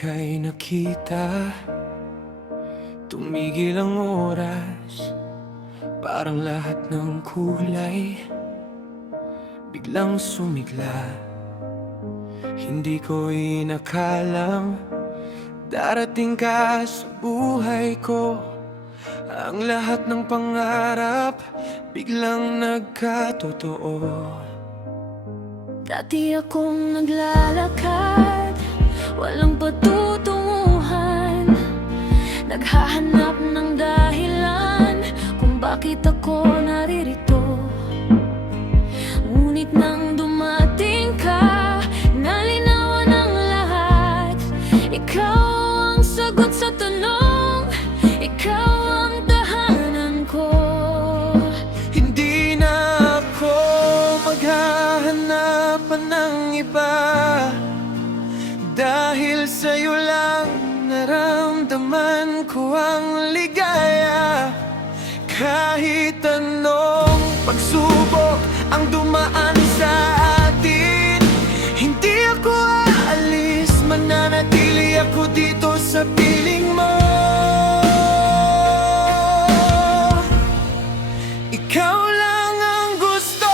ika'y nakita, tumigil ang oras. Parang lahat ng kulay biglang sumigla. Hindi ko inakalang darating ka sa buhay ko. Ang lahat ng pangarap biglang nagkatotoo. Dati akong naglalakad, walang patutunguhan, naghahanap ng dahilan kung bakit ako naririto. Ngunit nang dumating ka, nalinawan ang lahat. Ikaw ang sagot sa tanong, ikaw ang tahanan ko. Hindi na ako maghahanapan ng iba, dahil sa'yo lang naramdaman ko ang ligaya. Kahit anong pagsubok ang dumaan sa atin, hindi ako aalis, mananatili ako dito sa piling mo. Ikaw lang ang gusto,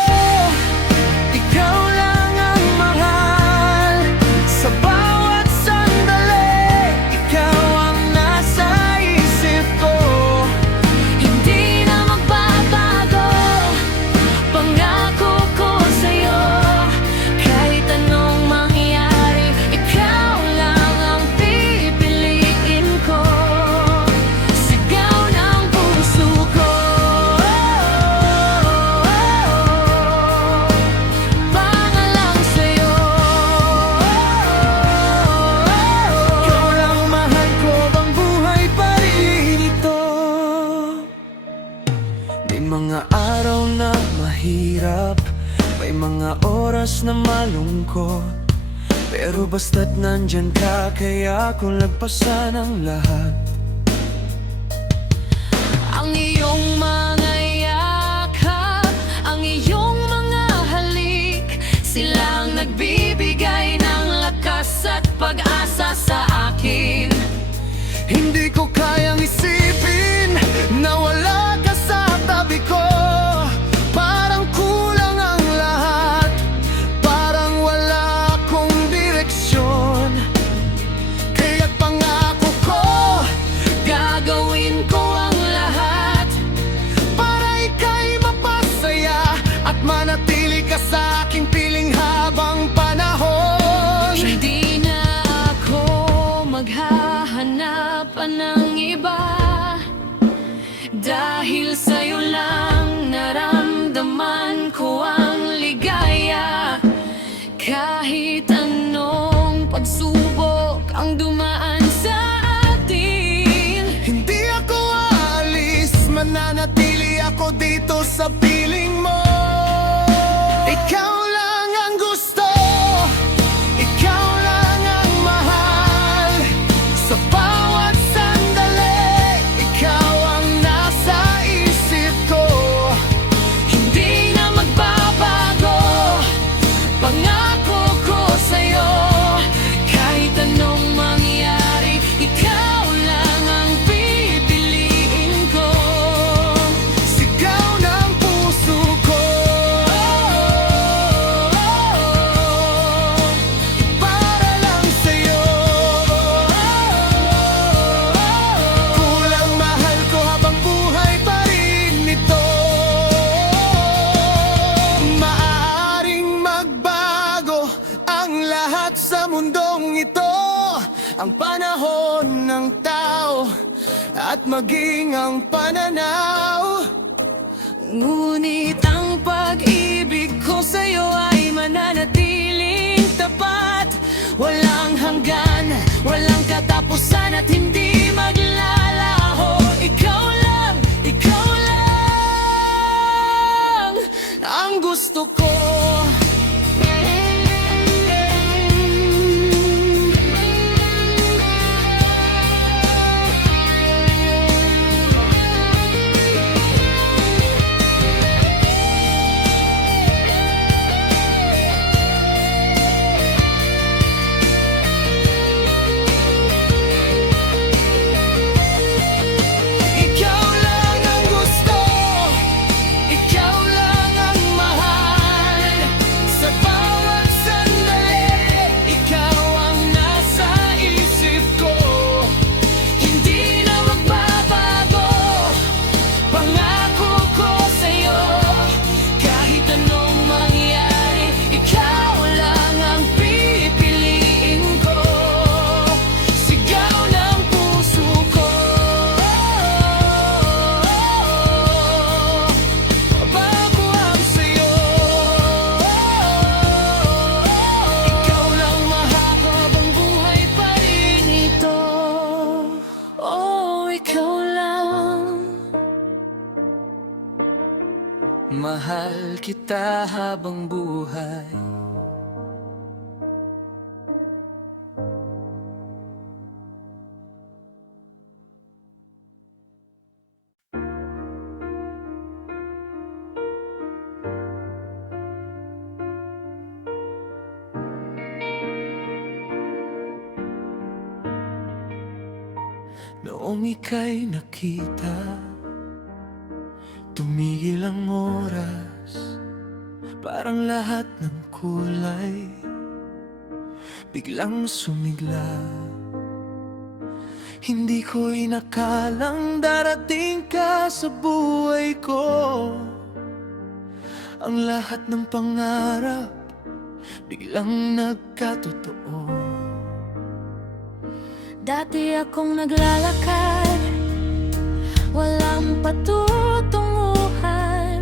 ikaw lang ang mahal. Sa bawat sandali, ikaw ang nasa isip ko. Hindi na magbabago, pangako ko sa'yo. Kahit anong mangyari, ikaw lang ang pipiliin ko. Sigaw ng puso ko, pangalang sa'yo. Ikaw lang mahal ko, bang buhay pa rin ito. May mga araw na mahirap, may mga oras na malungkot, pero basta't nandyan ka, kaya ko lagpasan ang lahat. Ang iyong mga yakap, ang iyong mga halik, silang nagbibigay ng lakas at pag-asa sa akin. Hindi ko kayang isipin na wala ka sa tabi ko. Parang kulang ang lahat, parang wala akong direksyon. Kaya't pangako ko, Gagawin ko ang lahat para ika'y mapasaya at manatili ka sa aking piling habang panahon. Hindi na ako maghahanapan ng iba, dahil sa'yo lang naramdaman ko ang ligaya. Kahit anong pagsubok ang dumaan sa atin, Hindi ako aalis, mananatili ako dito sa piling mo. Ikaw lang ang gusto, ikaw lang ang mahal. Sa bawat sandali, ikaw ang nasa isip ko. hindi na magbabago, pangako ko sa'yo. Kahit anong mangyari, ikaw lang ang pipiliin ko. Sigaw ng puso ko, para lang sa'yo. Kulang mahal ko habang buhay pa rin ito. Maaaring magbago ang lahat sa mundong ito, ang panahon ng tao at maging ang pananaw. Ngunit ang pag-ibig ko sa'yo ay mananatiling tapat. Walang hanggan, walang katapusan at hindi maglalaho. Ikaw lang ang gusto ko. ikaw lang. Mahal kita habang buhay. Noong ika'y nakita, tumigil ang oras. Parang lahat ng kulay biglang sumigla. Hindi ko inakalang darating ka sa buhay ko. Ang lahat ng pangarap biglang nagkatotoo. Dati akong naglalakad, walang patutunguhan,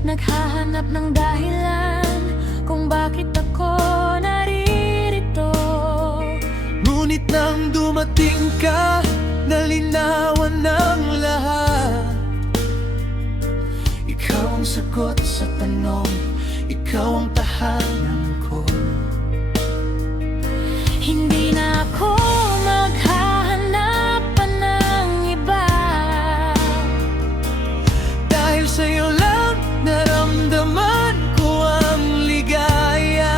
naghahanap ng dahilan kung bakit ako naririto. Ngunit nang dumating ka, nalinawan ng lahat. Ikaw ang sagot sa tanong, ikaw ang tahanan ko. Hindi na ako maghahanap pa ng iba, Dahil sa'yo lang naramdaman ko ang ligaya.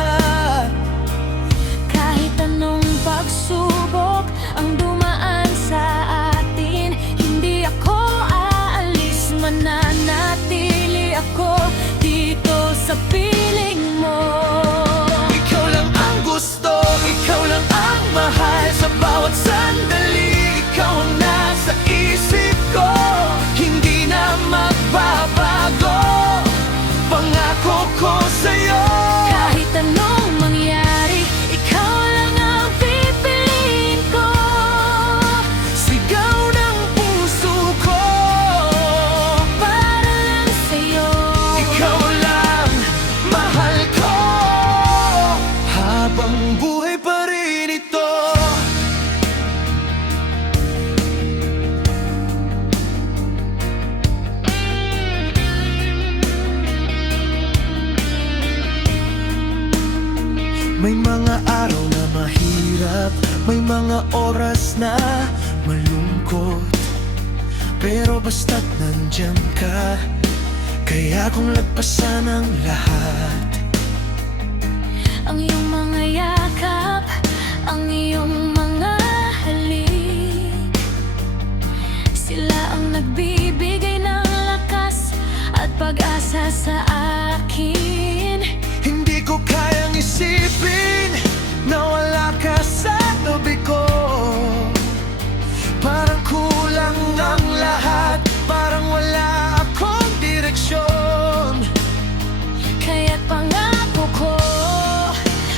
kahit anong pagsubok ang dumaan sa atin. Hindi ako aalis, mananatili ako dito sa piling mo. Ikaw lang ang gusto, ikaw lang ang mahal. Sa bawat sandali, ikaw ang nasa isip ko. Hindi na magbabago, pangako ko sa'yo. Kahit anong mangyari, ikaw lang ang pipiliin ko. Sigaw ng puso ko, Para lang sa'yo. ikaw lang mahal ko. Habang buhay pa rin ito. May mga araw na mahirap, may mga oras na malungkot. Pero basta't nandyan ka, kaya kong lagpasan ang lahat. Ang iyong mga yakap, ang iyong mga halik, sila ang nagbibigay ng lakas at pag-asa sa akin. Hindi ko kayang isipin na wala ka sa tabi ko. Parang kulang ang lahat, parang wala akong direksyon. Kaya't pangako ko,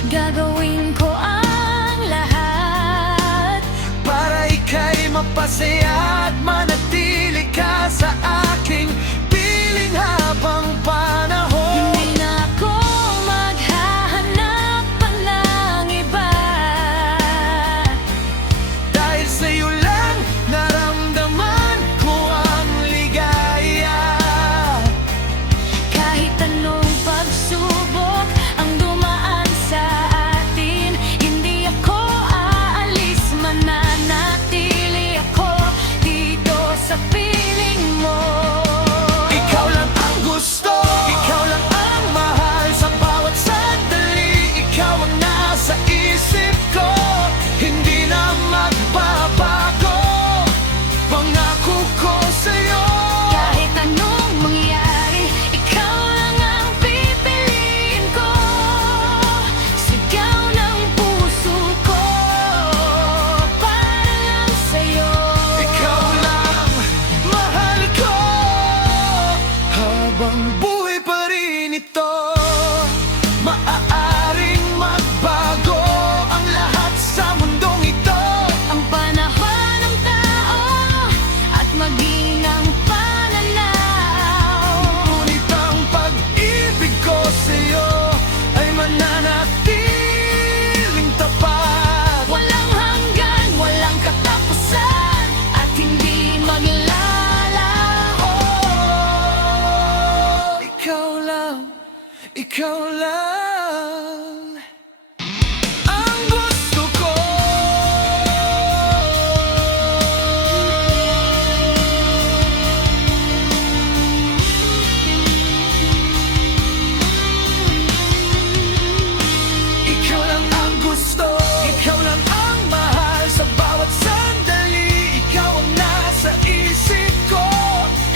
gagawin ko ang lahat Para ika'y mapasaya at manatili ka sa aking piling habang panahon. Hindi na ako maghahanap pa ng iba, Dahil sa'yo lang naramdaman ko ang ligaya. kahit anong pagsubok ang dumaan sa atin. Hindi ako aalis, mananatili ako dito sa piling mo. maglalaho. Ikaw lang ang gusto ko. Ikaw lang ang gusto, ikaw lang ang mahal sa bawat sandali. Ikaw ang nasa isip ko,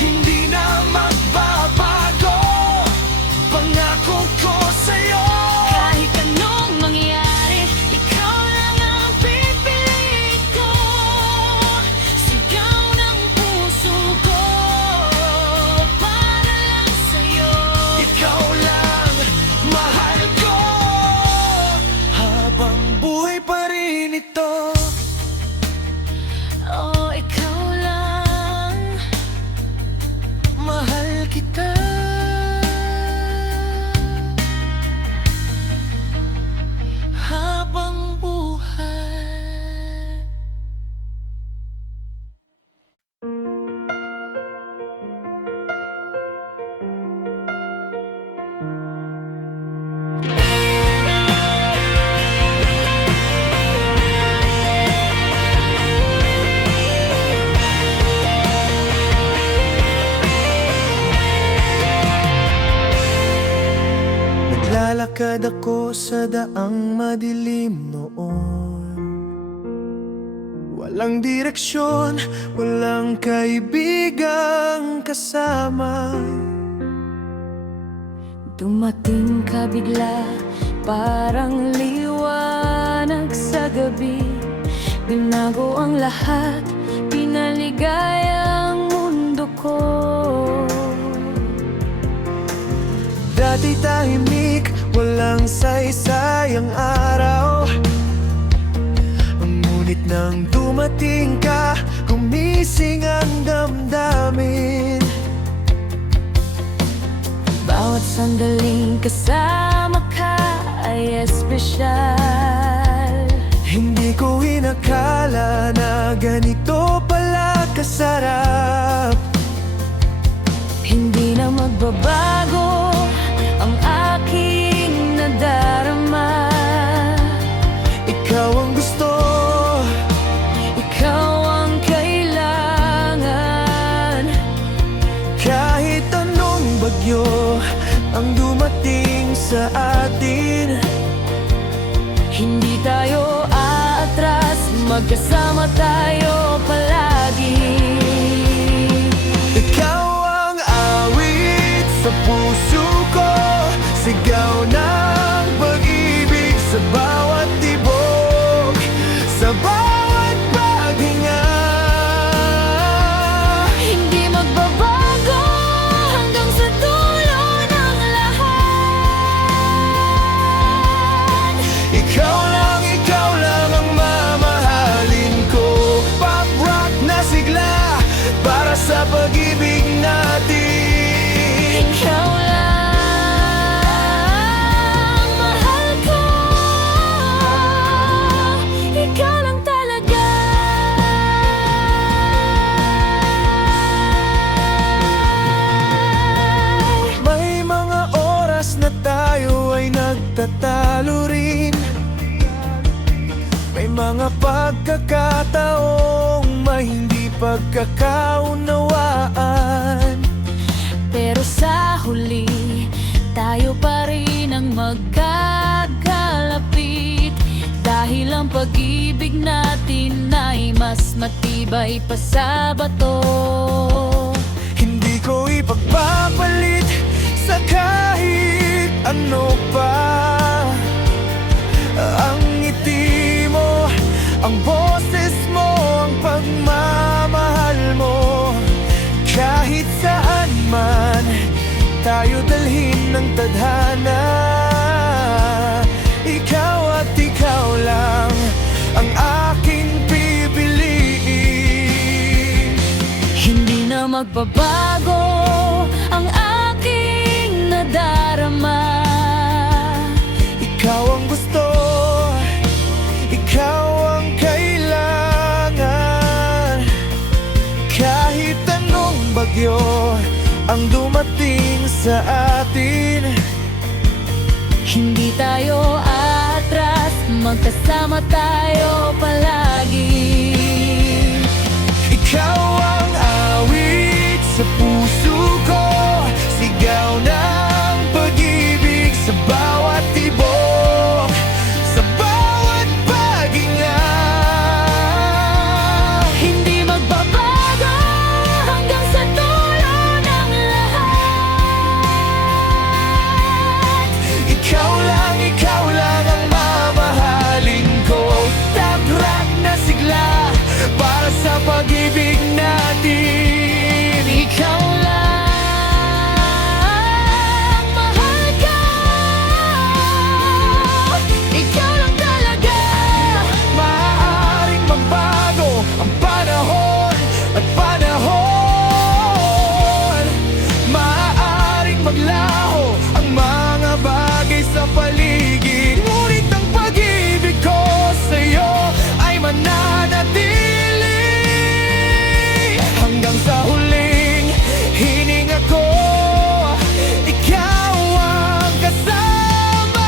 hindi na magbabago. Pangako ko sa'yo, Kahit anong mangyari, ikaw lang ang pipiliin ko. Sigaw ng puso ko para lang sa'yo. ikaw lang mahal ko. Habang buhay pa rin ito, Oh, ikaw lang. mahal kita. Habang buhay. Naglalakad ako sa daang madilim noon. Walang direksyon, walang kaibigang kasama. Dumating ka bigla, parang liwanag sa gabi. Binago ang lahat, pinaligaya ang mundo ko. Dati tahimik, walang saysay ang araw. Ngunit nang dumating ka, gumising ang damdamin. Bawat sandaling kasama ka ay espesyal. Hindi ko inakala na ganito pala kasarap. Hindi na magbabago ang aking nadarama. Ikaw ang gusto, Ikaw ang kailangan. kahit anong bagyo ang dumating sa atin. Hindi tayo aatras, magkasama tayo palagi. Ikaw ang awit sa puso ko, sigaw ng pag-ibig sa bawat tibok, sa bawat paghinga. Hindi magbabago hanggang sa dulo ng lahat. Ikaw lang ang mamahalin ko. Pop rock na sigla para sa pag-ibig natin. Ikaw lang mahal ko. Ikaw lang talaga. May mga oras na tayo ay nagtatalo rin. May mga pagkakataong may hindi pagkakaunawaan. Pero sa huli, tayo pa rin ang magkakalapit. Dahil ang pag-ibig natin ay mas matibay pa sa bato. Hindi ko ipagpapalit sa kahit ano pa. Ang ngiti mo, ang boses mo, ang pagmamahal mo. Kahit saan man tayo dalhin ng tadhana, ikaw at ikaw lang ang aking pipiliin. Hindi na magbabago ang aking nadarama. Ikaw ang gusto, ikaw ang kailangan. Kahit Kahit anong bagyo ang dumating sa atin, Hindi tayo atras, magkasama tayo palagi. ikaw ang awit sa puso ko, sigaw ng pag-ibig sa bawat tibok, sa bawat paghinga. Hindi magbabago hanggang sa dulo ng lahat. Ikaw lang ang mamahalin ko. Tabrak na sigla para sa pag-ibig natin. Ikaw lang, mahal ka. Ikaw lang talaga. Maaaring magbago ang panahon at panahon. Maaaring maglaho ang mga bagay sa paligid, ngunit ang pag-ibig ko sa'yo ay mananatili. Hanggang sa huling hininga ko, ikaw ang kasama.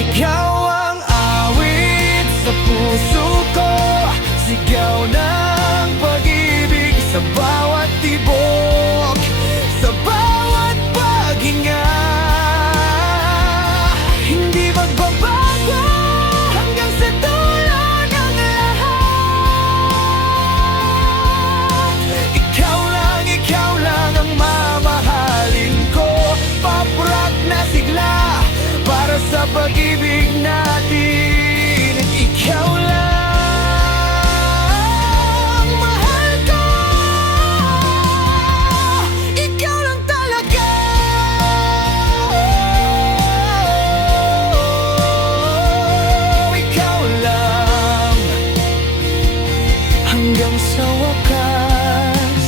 Ikaw ang awit sa puso ko, sigaw ng pag-ibig sa bawat tibok, sa bawat paghinga. Hindi magbabago hanggang sa dulo ng lahat. Ikaw lang ang mamahalin ko. Paprak na sigla para sa pag-ibig natin. Ikaw lang, mahal ko. Ikaw lang talaga. Ikaw lang, hanggang sa wakas.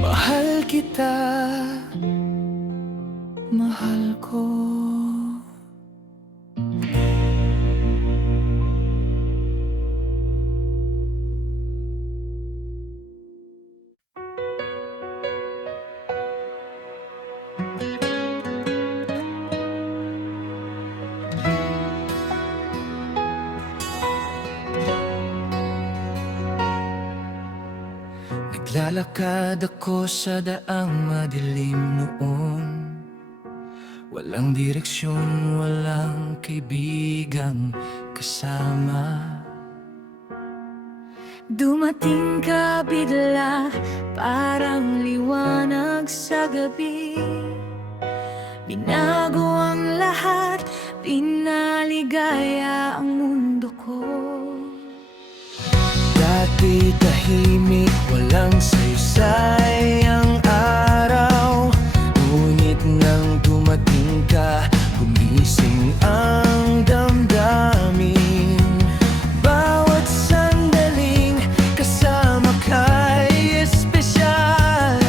Mahal kita, mahal ko. Naglalakad ako sa daang madilim noon, walang direksyon, walang kaibigang kasama. Dumating ka bigla, parang liwanag sa gabi. Binago ang lahat, pinaligaya ang mundo ko. Dati tahimik, walang saysay ang araw, ngunit nang dumating ka, gumising ang damdamin. Bawat sandaling kasama ka'y espesyal.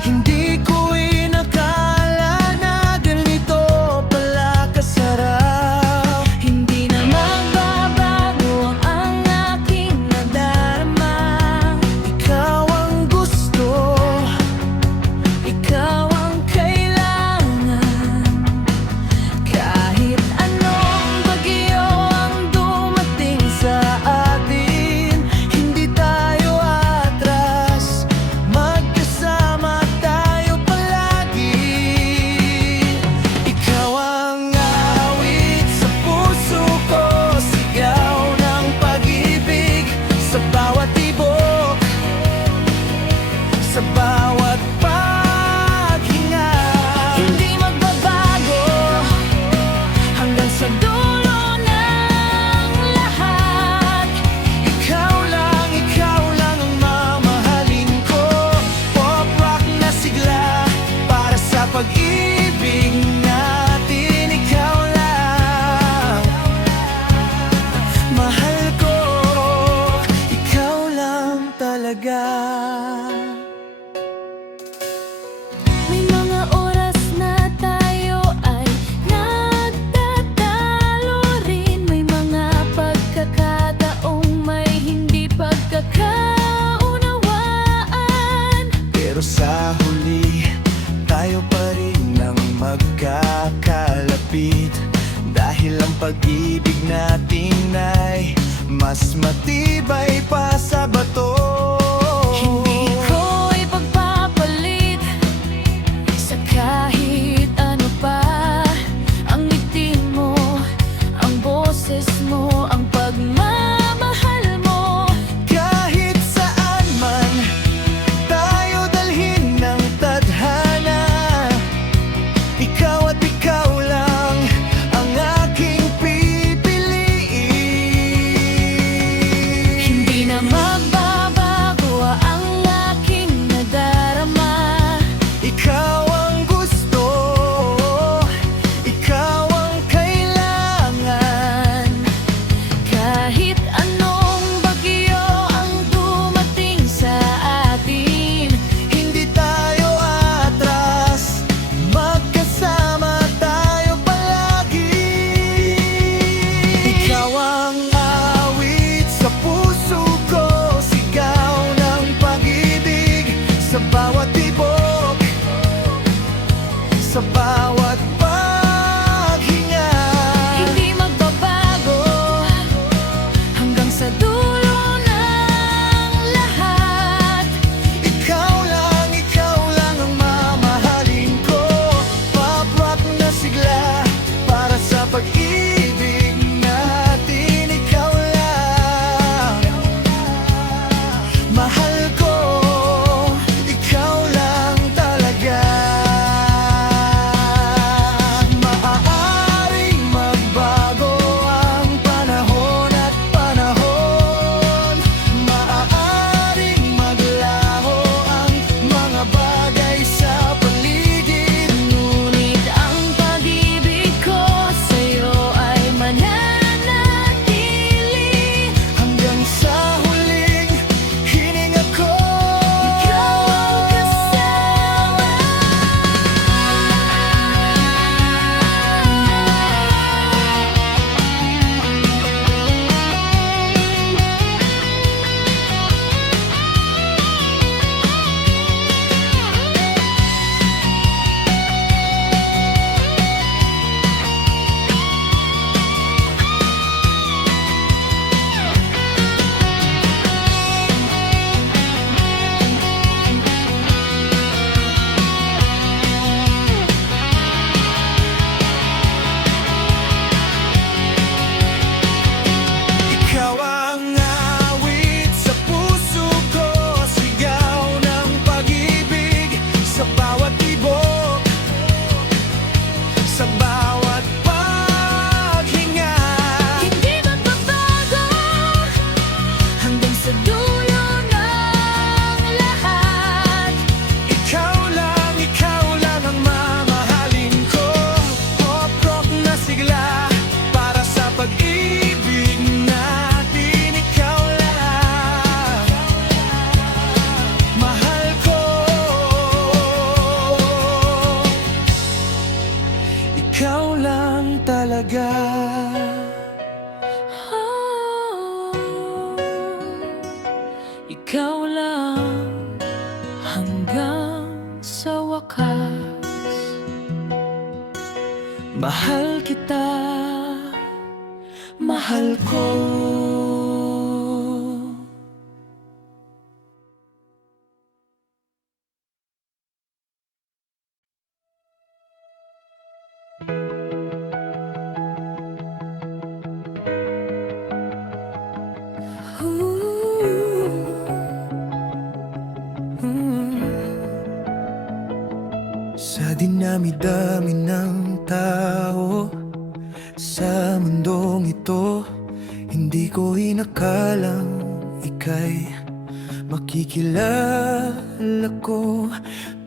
Hindi ko inakala na ganito pala kasarap. Hindi na magbabago ang aking nadarama. Ikaw ang gusto Mahal kita, mahal ko. Sa dinami-dami ng tao sa mundong ito, hindi ko inakalang ika'y makikilala ko.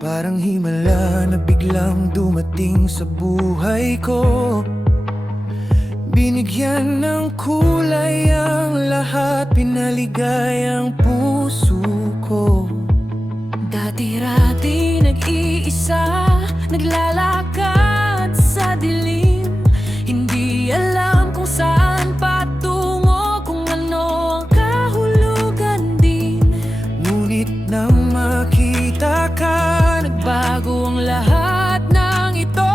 Parang himala na biglang dumating sa buhay ko. Binigyan ng kulay ang lahat, pinaligay ang puso ko. Dati-rati nag-iisa, naglalakad sa dilim. Hindi alam kung saan patungo, kung ano ang kahulugan din. Ngunit nang makita ka, Nagbago ang lahat ng ito.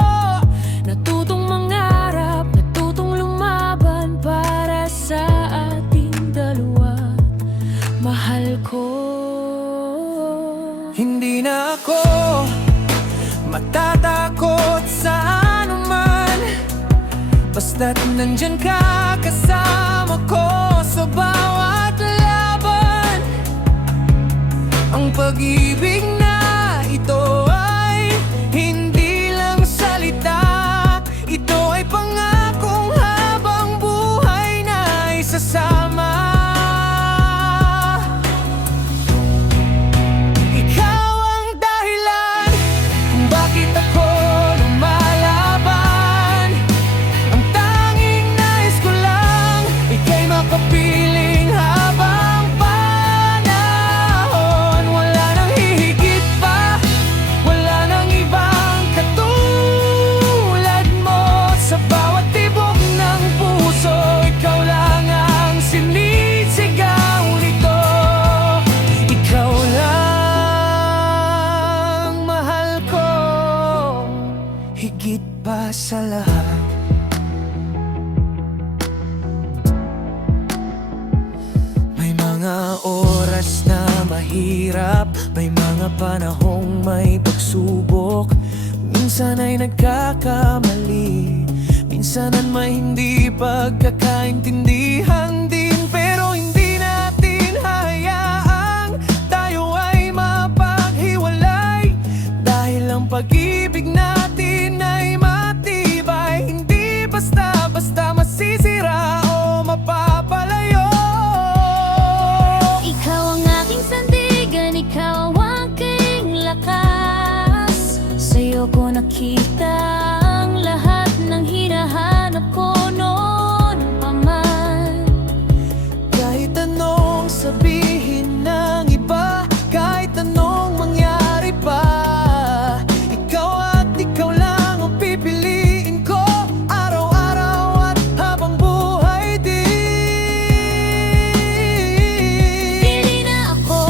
Natutong mangarap, natutong lumaban para sa ating dalawa. Mahal ko. hindi na ako matatakot sa anuman. Basta't nandyan ka, kasama ko sa bawat laban. Ang pag-ibig na ito ay hindi lang salita. Ito ay pangakong habang buhay na isasama. Ikaw ang dahilan kung bakit ako lumalaban. Ang tanging nais ko lang, ika'y makapiling habang panahon. Wala nang hihigit pa, wala nang ibang katulad mo. Sa bawat tibok ng puso, ikaw lang ang sinisigaw nito. Ikaw lang mahal ko, higit pa sa lahat. May mga oras na mahirap, may mga panahong may pagsubok. Minsan ay nagkakamali, minsanan may hindi pagkakaintindihan din. Pero hindi natin hayaang tayo ay mapaghiwalay, dahil ang pag-ibig natin ay matibay. Hindi basta-basta masisira o mapapalayo. Ikaw ang aking sandigan, ikaw ang aking lakas. Sa'yo ko nakita ang lahat ng hinahanap ko noon pa man. Kahit anong sabihin ng iba, kahit anong mangyari pa, ikaw at ikaw lang ang pipiliin ko, araw-araw at habang buhay din. Hindi na ako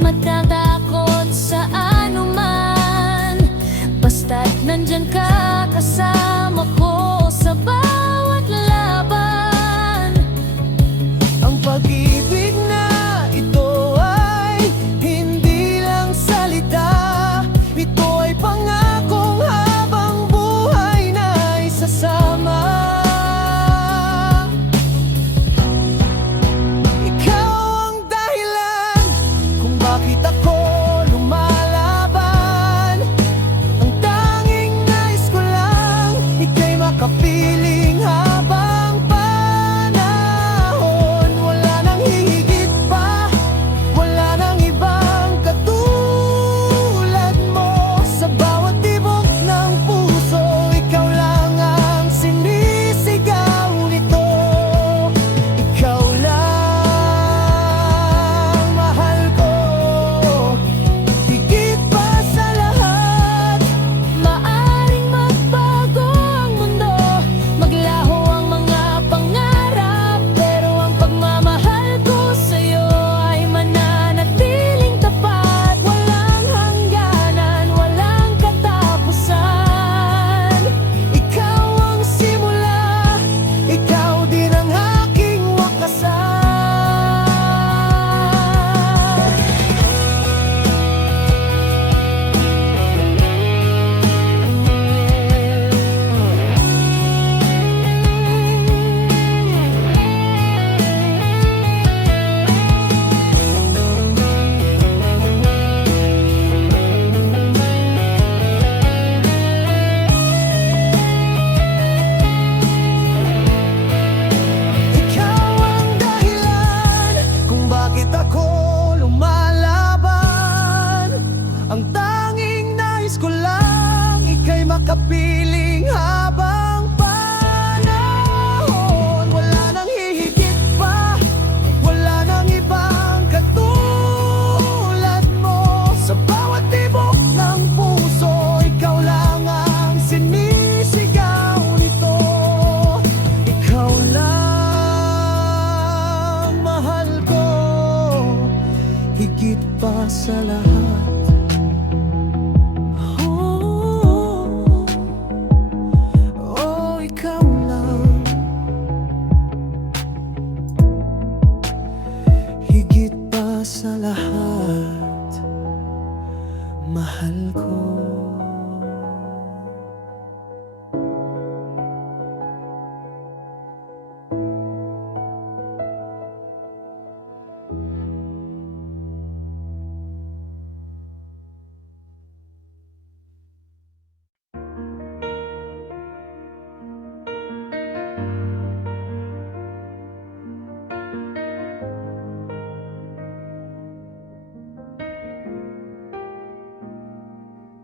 matatakot sa anuman. Basta't nandyan ka, kasama ko sa bawat laban. Ang pag-ibig na ito ay hindi lang salita. Ito ay pangakong habang buhay na isasama. Ikaw ang dahilan kung bakit ako higit pa sa lahat. Oh, oh, ikaw lang. Higit pa sa lahat, mahal ko.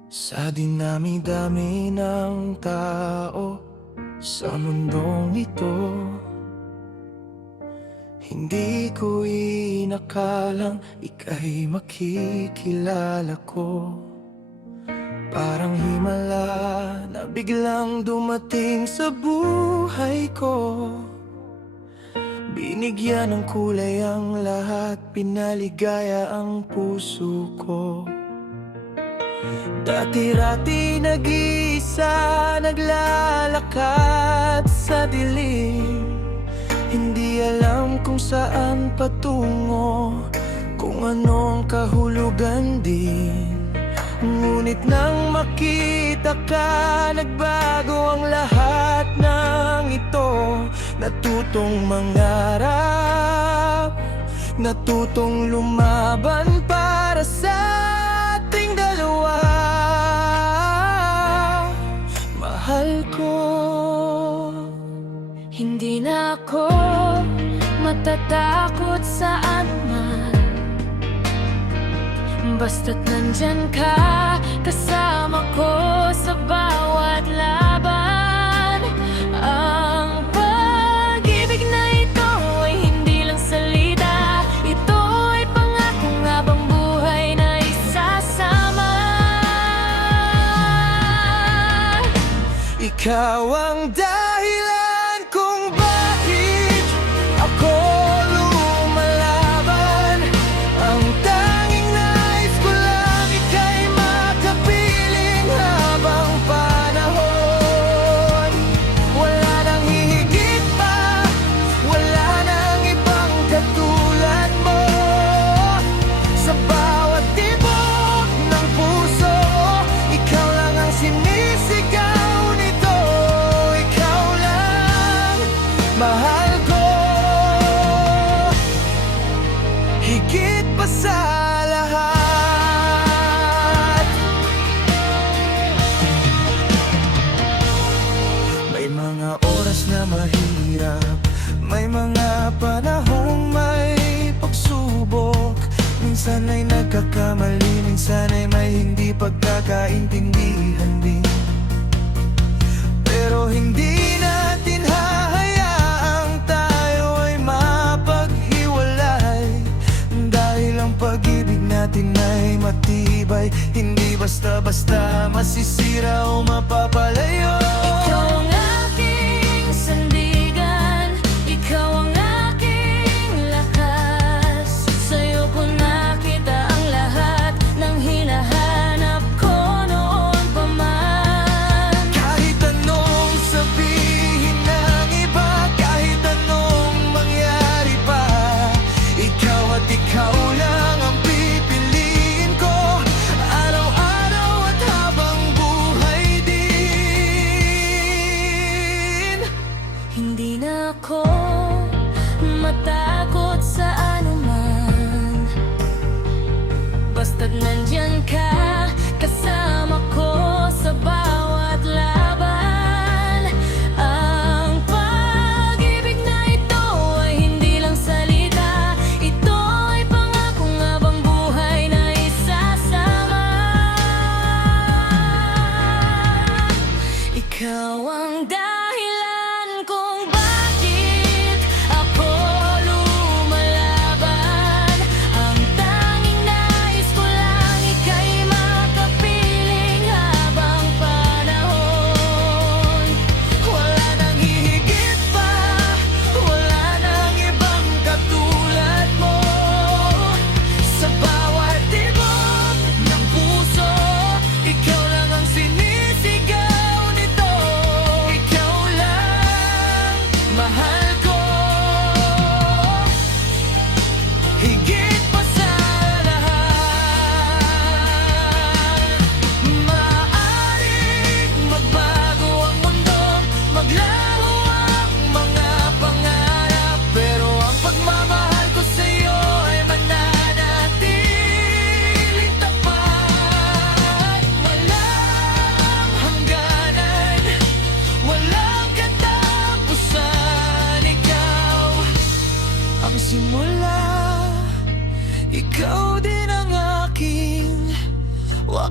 Sa dinami-dami ng tao sa mundong ito, hindi ko inakalang ika'y makikilala ko. Parang himala na biglang dumating sa buhay ko. Binigyan ng kulay ang lahat, pinaligaya ang puso ko. Dati-rati nag-iisa, naglalakad sa dilim. Hindi alam kung saan patungo, kung anong kahulugan din. Ngunit nang makita ka, nagbago ang lahat ng ito. Natutong mangarap, natutong lumaban para sa ating dalawa. Mahal ko. Hindi na ako matatakot sa anuman, basta't nandyan ka, kasama ko sa bawat laban. Ang pag-ibig na ito ay hindi lang salita, ito ay pangakong habang buhay na isasama. Ikaw ang dahilan kung bakit ako lumalaban. Ang tanging nais ko lang ika'y makapiling habang panahon. Wala nang hihigit pa, wala nang ibang katulad mo. Sa bawat tibok ng puso, ikaw lang ang sinisigaw nito. Ikaw lang, mahal ko. Higit pa sa lahat. May mga oras na mahirap, may mga panahong may pagsubok. Minsan ay nagkakamali, minsan ay may hindi pagkakaintindihan din. Pero hindi natin hahayaang tayo ay mapaghiwalay, dahil ang pag-ibig natin ay matibay, hindi basta-basta masisira o mapapalayo. Ikaw ang aking sandigan, ikaw ang aking lakas. Sa'yo ko nakita ang lahat ng hinahanap ko noon pa man. Kahit anong sabihin ng iba, kahit anong mangyari pa, ikaw at ikaw lang ang pipiliin ko, araw-araw at habang buhay din. Hindi na ako matakot sa anuman, basta't nandyan ka, kasama ko sa bawat laban. Ang pag-ibig na ito ay hindi lang salita, ito ay pangakong habang buhay na isasama. Ikaw ang dahilan kung bakit ako lumalaban. Ang tanging nais ko lang ika'y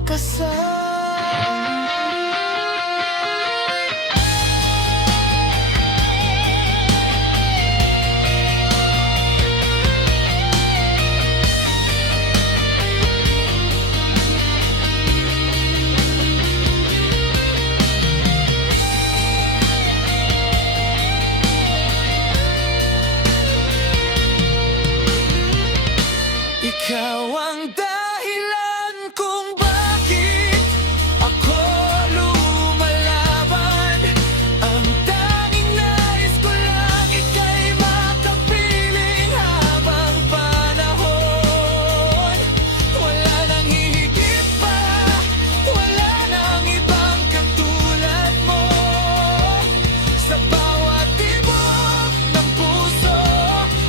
kasal. Ikaw ang dahilan kung bakit ako lumalaban. Ang tanging nais ko lang ika'y makapiling habang panahon. Wala nang hihigit pa, wala nang ibang katulad mo. Sa bawat tibok ng puso,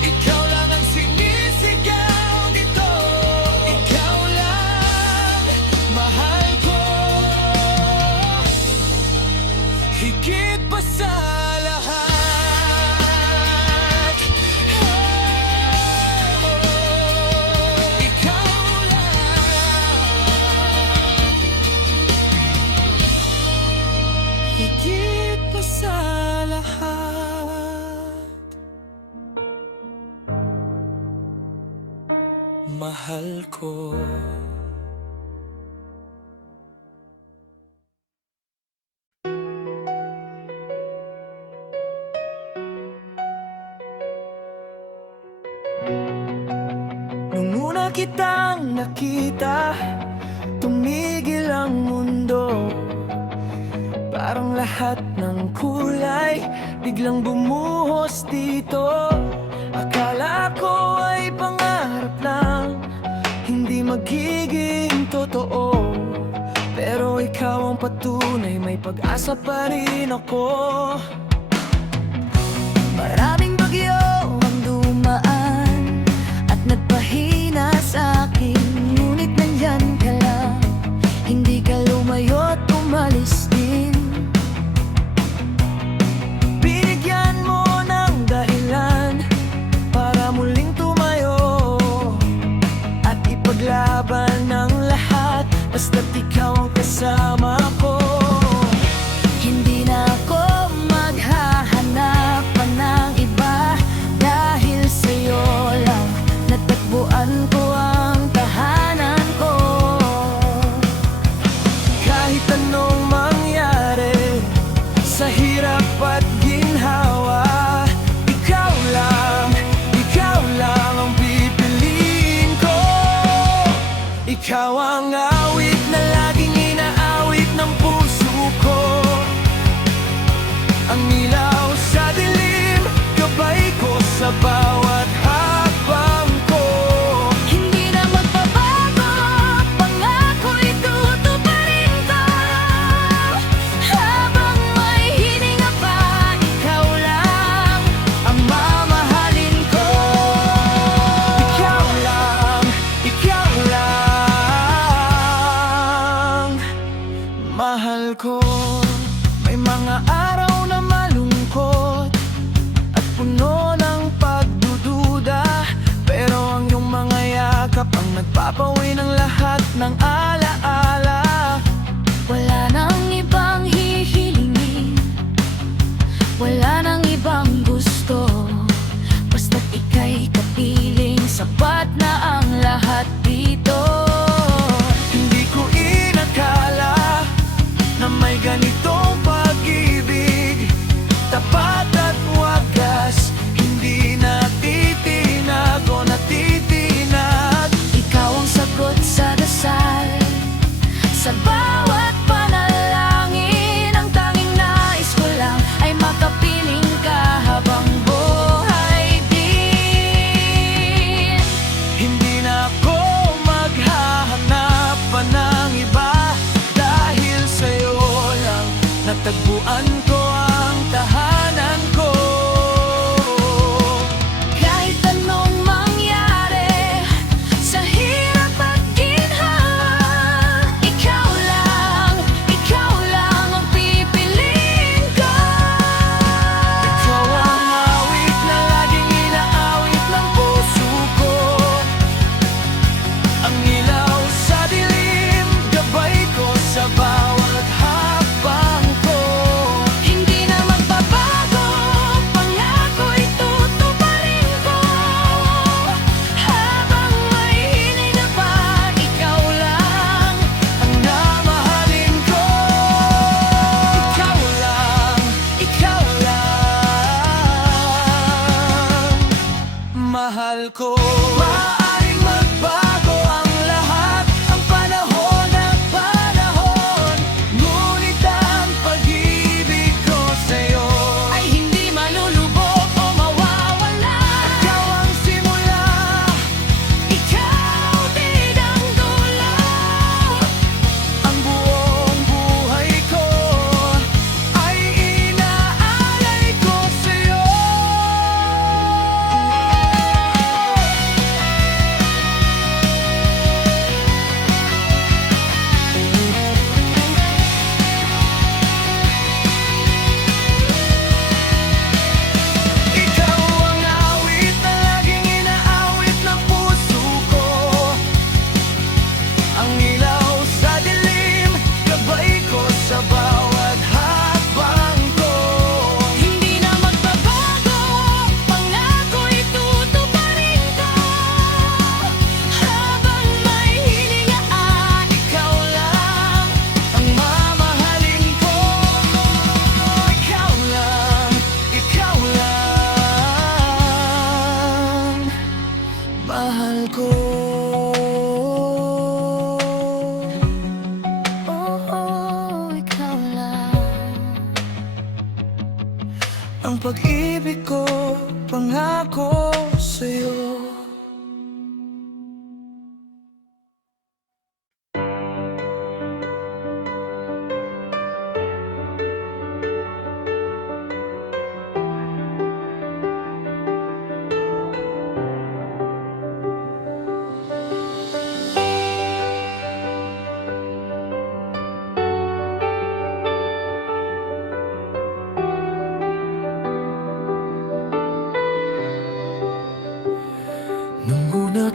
ikaw lang ang sinisigaw. Higit pa sa lahat, ikaw lang. Higit pa sa lahat, mahal ko. Nung una kitang nakita, tumigil ang mundo. Parang lahat ng kulay biglang bumuhos dito. Akala ko ay pangarap lang, hindi magiging totoo. Pero ikaw ang patunay, may pag-asa pa rin ako. Maraming bagyo ang dumaan at nagpahina sa akin, ngunit nandyan ka lang, hindi ka lumayo't umalis din. Binigyan mo ng dahilan para muling tumayo at ipaglaban ng lahat, basta't ikaw ang kasama ko. Hindi na ako maghahanap pa ng iba, dahil sa'yo lang natagpuan ko ang tahanan ko. Kahit anong mangyari sa hirap at ginhawa, ikaw lang ang pipiliin ko. Ikaw ang awit na laging inaawit ng puso ko, ang ilaw sa dilim, gabay ko sa bawat hakbang ko. Hindi na magbabago, pangako'y tutuparin ko. Habang may hininga pa, ikaw lang ang mamahalin ko. Ikaw lang mahal ko. May mga araw na malungkot at puno ng pagdududa, pero ang iyong mga yakap ang nagpapawi ng lahat ng alaala. Wala nang ibang hihilingin, wala nang ibang gusto, basta't ika'y kapiling, sapat na ang lahat dito. Hindi ko inakala na may ganitong pag-ibig, tapat at wagas, hindi natitinag o natitinag. Ikaw ang sagot sa dasal,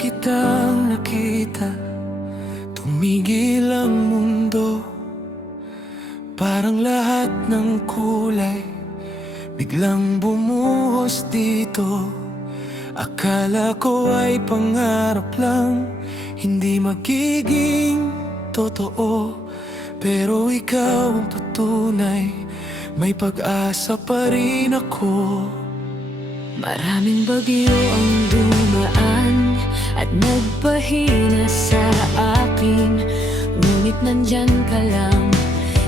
kitang nakita, tumigil ang mundo. Parang lahat ng kulay biglang bumuhos dito. Akala ko ay pangarap lang, hindi magiging totoo. Pero ikaw ang patunay, may pag-asa pa rin ako. Maraming bagyo ang dumaan at nagpahina sa akin. Ngunit nandyan ka lang,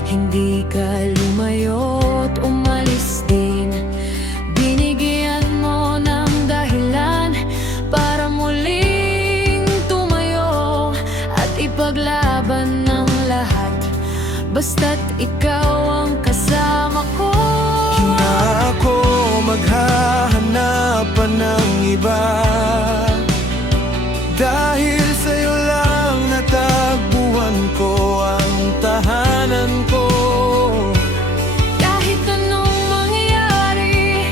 hindi ka lumayo't umalis din. Binigyan mo ng dahilan para muling tumayo at ipaglaban ng lahat, basta't ikaw ang kasama ko. Hindi ako maghahanap pa ng iba, dahil sa'yo lang natagpuan ko ang tahanan ko. Kahit anong mangyari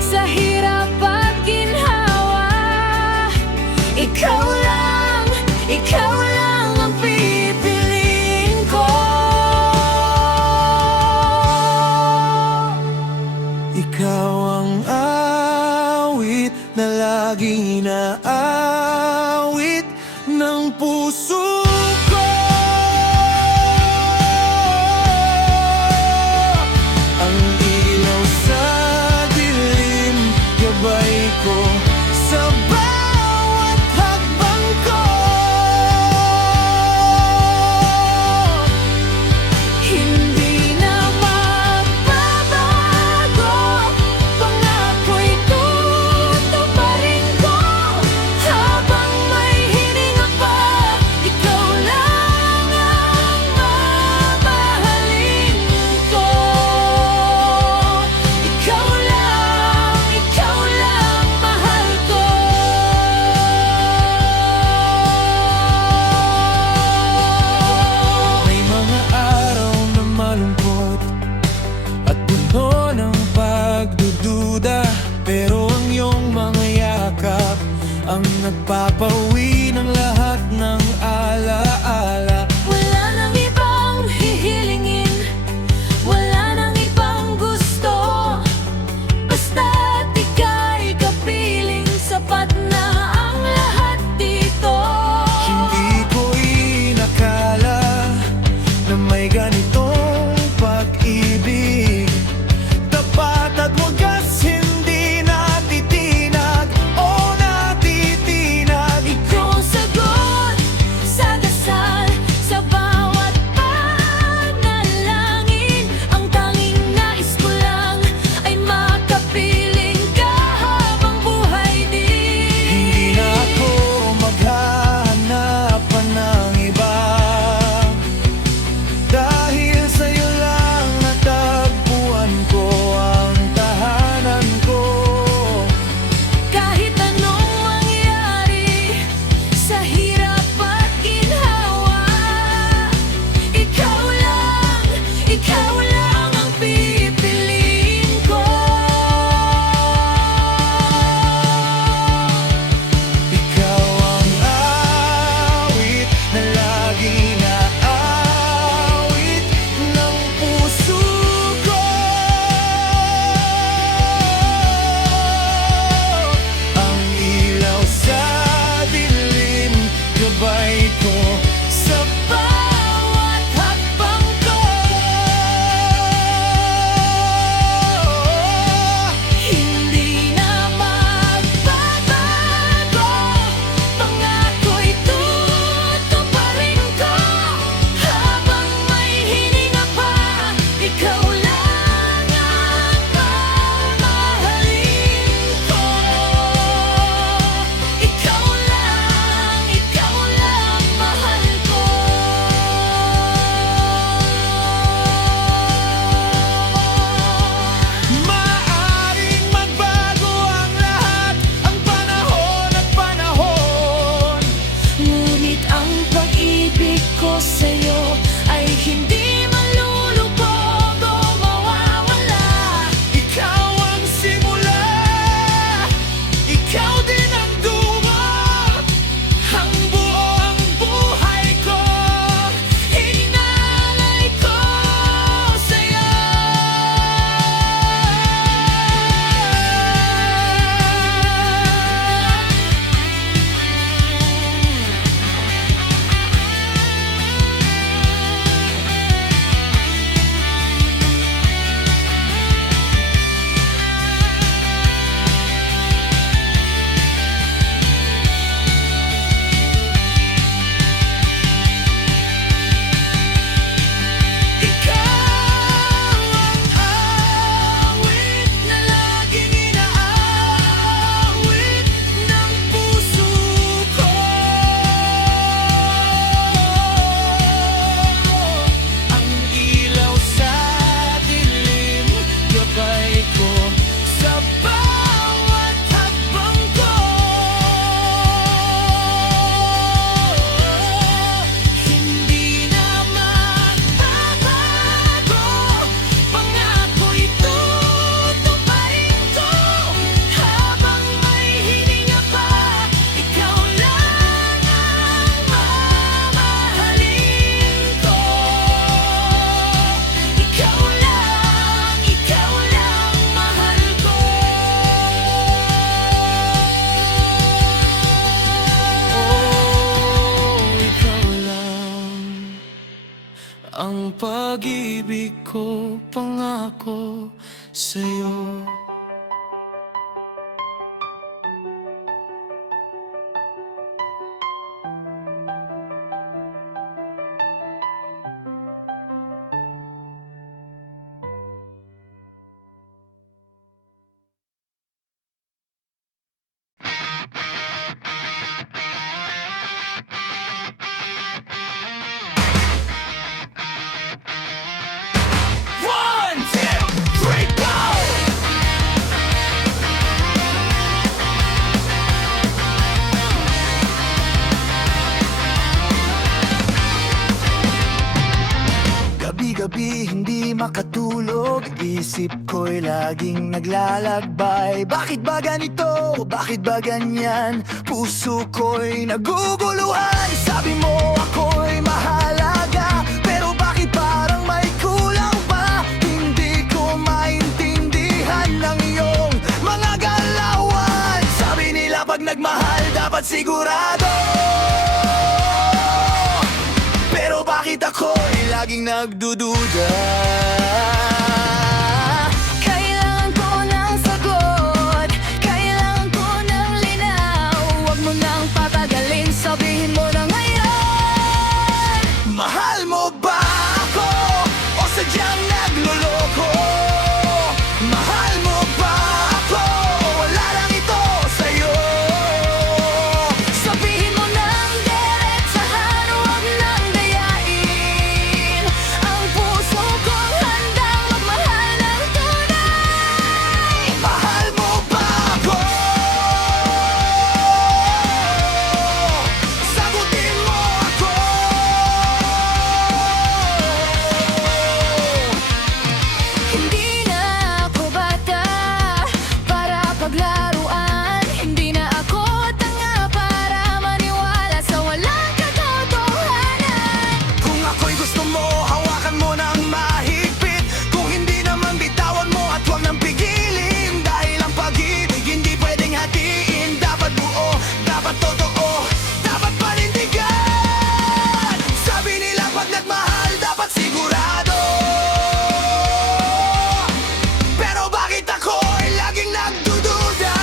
sa hirap at ginhawa, ikaw lang ang pipiliin ko. Ikaw ang awit na laging ang pag-ibig ko, pangako sa'yo. One, two, three, go! Gabi-gabi hindi makatulog, isip ko'y laging naglalakbay. Bakit ba ganito? Bakit ba ganyan? Puso ko'y naguguluhan. Sabi mo ako'y mahalaga, pero bakit parang may kulang pa? Hindi ko maintindihan ng iyong mga galawan. Sabi nila pag nagmahal dapat sigurado, pero bakit ako'y laging nagdududa? Kailangan ko ng sagot, kailangan ko ng linaw. Huwag mo nang patagalin, sabihin mo na ngayon. Mahal mo ba ako o sadyang nagloloko? Mahal mo ba ako o wala lang ito sa'yo? Sabihin mo nang diretsahan, huwag nang dayain. Ang puso kong handang magmahal ng tunay. Mahal mo ba ako? Sagutin mo ako. Hindi na ako bata para paglaruan. Hindi na ako tanga para maniwala sa walang katotohanan. Kung ako'y gusto mo, hawakan mo ng mahigpit. Kung hindi naman, bitawan mo at huwag nang pigilin. Dahil ang pag-ibig hindi pwedeng hatiin. Dapat buo, dapat totoo, dapat panindigan. Sabi nila pag nagmahal dapat sigurado, pero bakit ako'y laging nagdududa?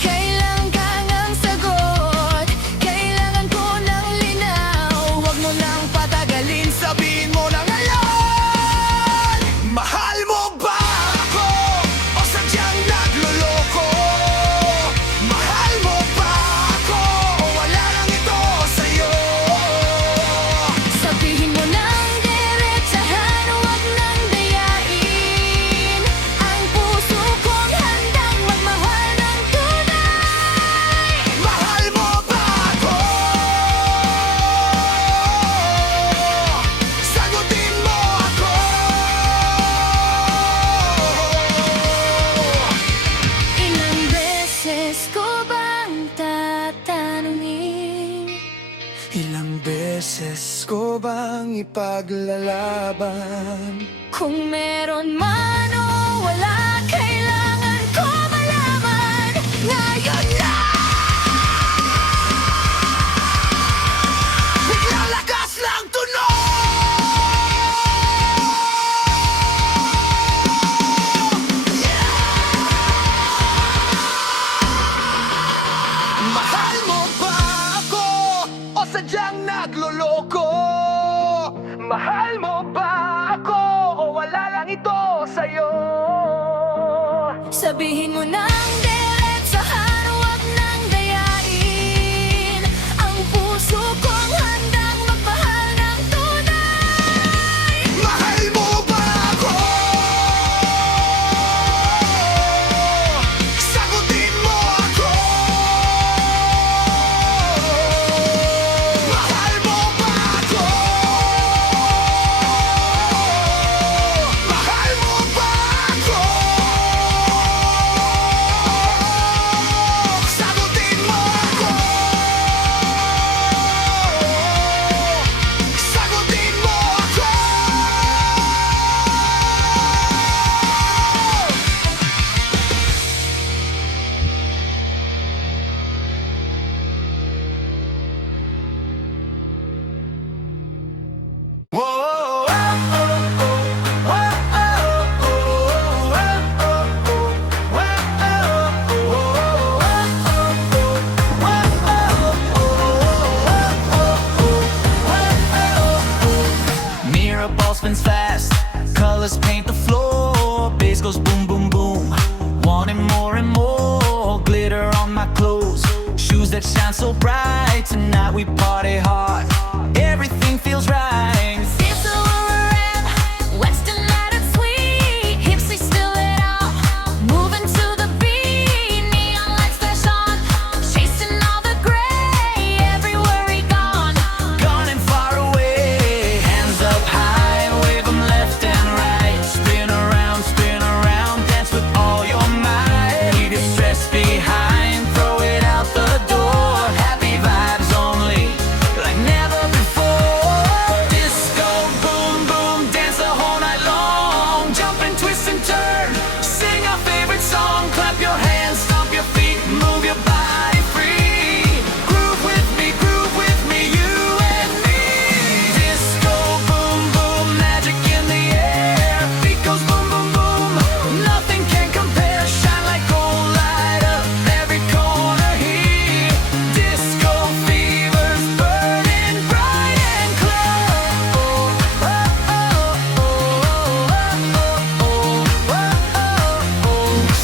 Kailangan ka ng sagot, kailangan ko ng linaw. Huwag mo nang patagalin, Sabihin mo na ngayon. Mahal mo ba ako o sadyang nagloloko? Mahal mo ba ako o wala lang ito sa'yo? sabihin mo nang diretsahan, huwag nang dayain. Ang puso kong handang magmahal ng tunay. Mahal mo ba ako? Sagutin mo ako. Ilang beses ko bang tatanungin? Ilang beses ko bang ipaglalaban? Kung meron man o wala, kailangan ko malaman ngayon lang. Biglang lakas lang tunog. Mahal mo ba ako o sadyang nagloloko? Mahal mo ba ako o wala lang ito sa'yo? Sabihin mo nang diretsahan, huwag nang dayain. Ang puso kong handang magmahal ng tunay. Mahal mo ba ako? Sagutin mo ako. Mahal mo ba ako? Mahal mo ba ako? so bright. Tonight we party hard, everything feels right. Dance over a ramp, Western light and sweet. Hips they still it out, moving to the beat. Neon lights flash on, chasing all the gray. Everywhere he gone, Gone and far away. Hands up high, wave 'em left and right. Spin around, dance with all your might. Leave your stress behind, throw it out the door. Happy vibes only, like never before. Disco, boom, boom, dance the whole night long. Jump and twist and turn, sing our favorite song. Clap your hands, stomp your feet, move your body free. Groove with me, you and me. Disco, boom, boom, magic in the air. Beat goes boom, boom, boom, nothing can compare. Shine like gold, light up every corner here. Disco fever's burning bright and clear.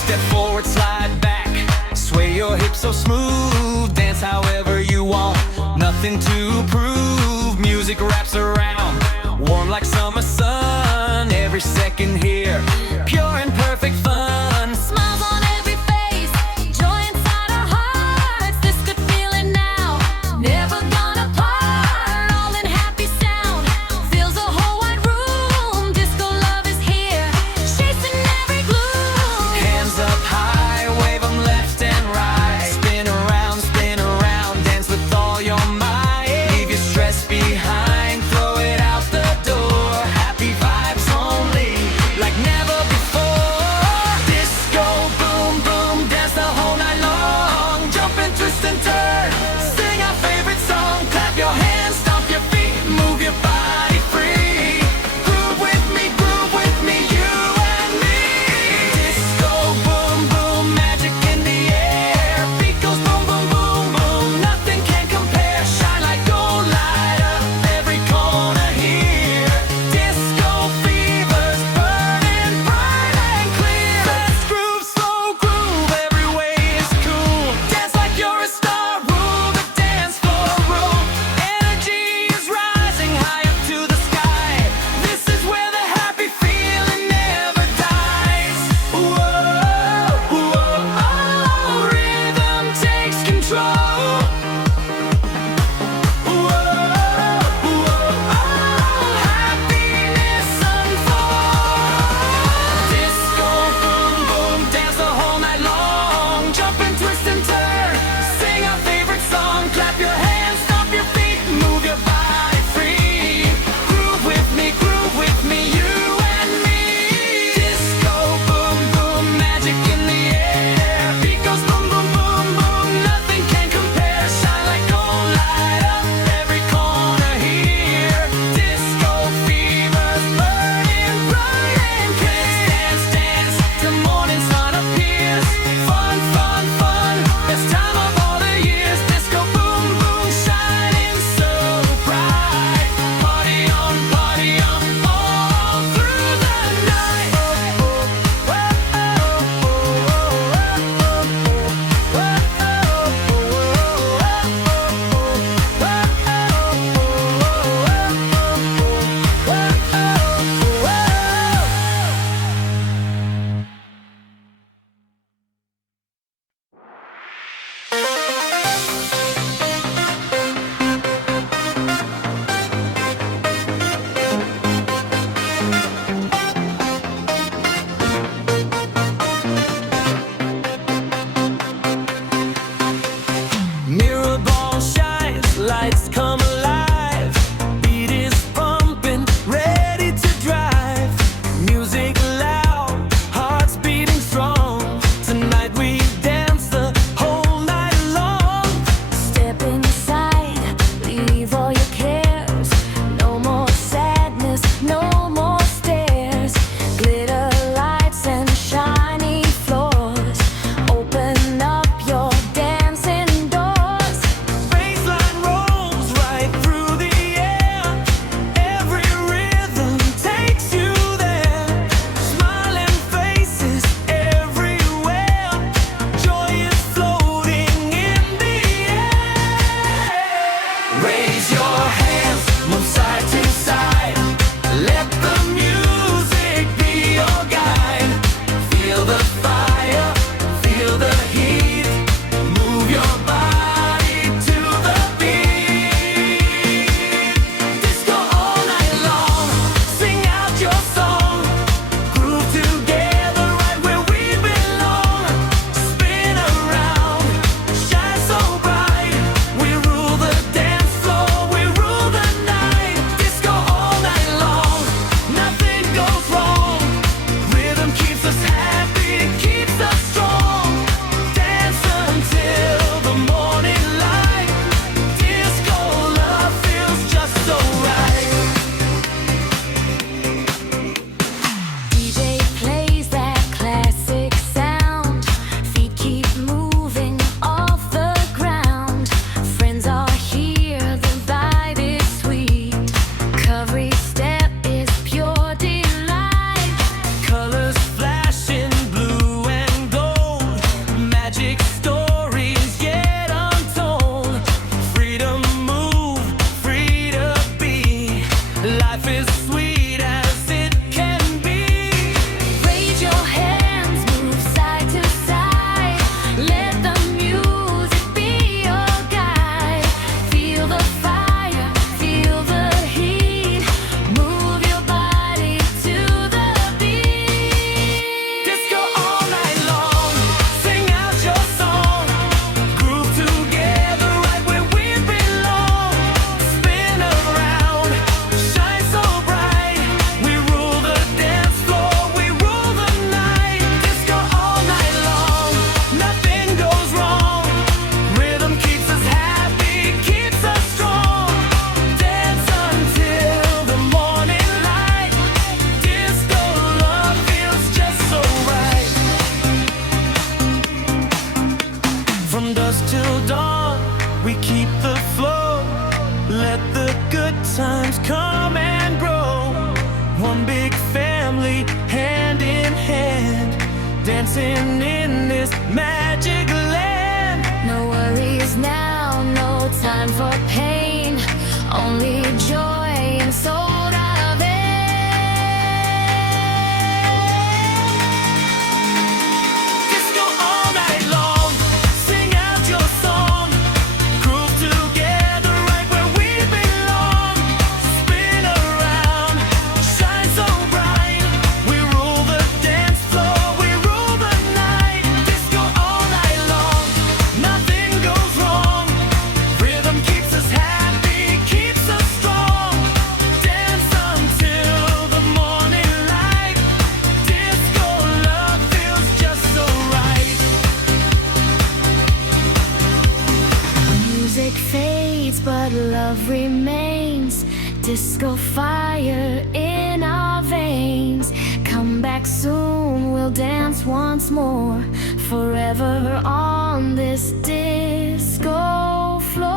Step forward, slide back, sway your hips so smooth. Dance however you want, nothing to prove. Music wraps around, warm like summer sun. Every second here, pure and perfect fun. smiles on every face, joy inside our hearts. This good feeling now, never gonna part. All in happy sound, fills the whole wide room. Disco love is here, chasing every gloom. Hands up high, wave 'em left and right. Spin around, dance with all your might. Leave your stress behind, throw it out the door. Happy vibes only, like never before. let the good times come and grow. One big family, hand in hand, dancing in this magic land. No worries now, no time for pain, only joy and soul out of it. Disco all night long, sing out your song, groove together right where we belong. Spin around, shine so bright, we rule the dance floor, we rule the night. Disco all night long, nothing goes wrong, rhythm keeps us happy, keeps us strong. Dance until the morning light, disco love feels just so right. Music fades, but love remains. Disco fire in our veins. Come back soon, we'll dance once more. Forever on this disco floor.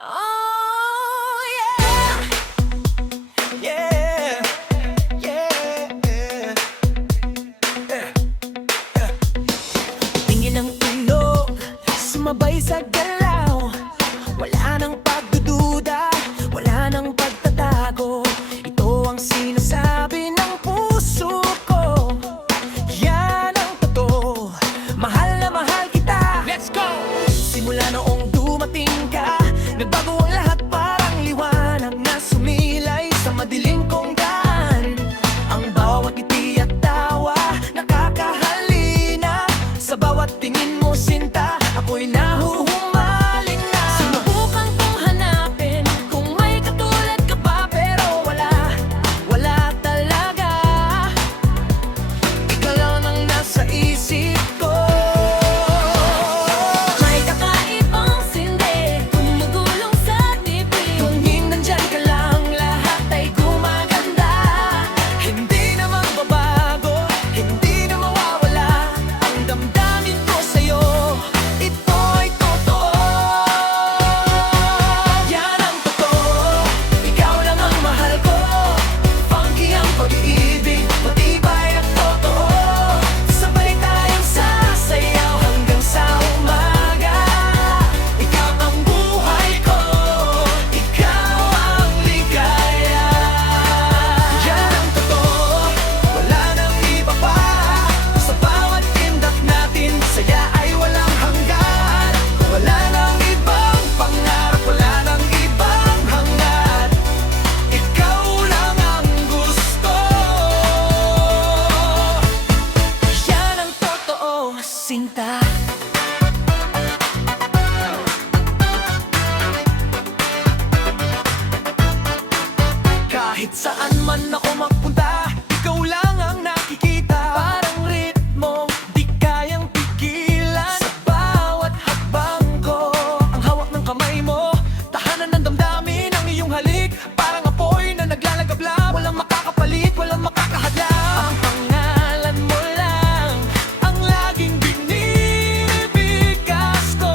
Oh yeah, yeah, yeah, yeah. Tingin ng ilog, sumabay sa galaw. Wala nang pagdududa, wala nang pagtatago. Ito ang sinasabi ng puso ko. Yan ang totoo, mahal na mahal kita. Let's go! Simula noong dumating ka, nagbago ang lahat, parang liwanag na sumilay sa madilim kong daan. Ang bawat ngiti at tawa, nakakahalina. Sa bawat tingin mo, sinta, ako'y nahuhumaling na. Sinubukan kong hanapin kung may katulad ka ba, pero wala, wala talaga. Ikaw lang ang nasa isip ko. May kakaibang sindi, tumutulong sa dibdib. Kung nandyan ka lang, lahat ay gumaganda. Hindi na magbabago, hindi na mawawala. Ang damdamin ko sa'yo, ito'y totoo. Yan ang totoo, ikaw lang ang mahal ko. Funky ang pag-ibig, matibay at totoo. Sabay tayong sasayaw hanggang sa umaga. Ikaw ang buhay ko, ikaw ang ligaya. Yan ang totoo, wala nang iba pa. Sa bawat tindak natin, saya ay walang hanggan. Wala nang ibang pangarap, wala nang ibang hangad. Ikaw lang ang gusto. Yan ang totoo, sinta. Kahit saan man ako magpunta, ikaw lang ang nakikita. Parang ritmo, di kayang pigilan. Sa bawat hakbang ko, ang hawak ng kamay mo, tahanan ng damdamin ang iyong halik. Parang apoy na naglalagablab, walang makakapalit, walang makakahadlang. Ang pangalan mo lang ang laging binibigkas ko.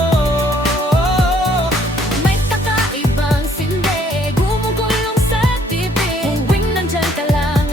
May kakaibang sindi, gumugulong sa dibdib. Kung nandyan ka lang,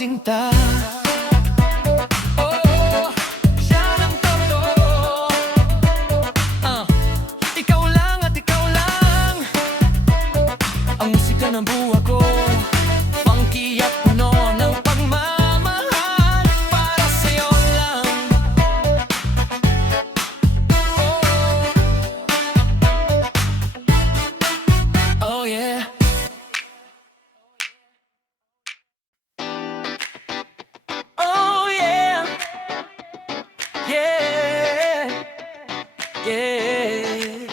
sinta. Oh, yan ang totoo. Ikaw lang at ikaw lang ang musika ng buhay ko. Funky at puno ng pagmamahal para sa'yo lang. Oh yeah. Oh yeah. Yeah. Yeah.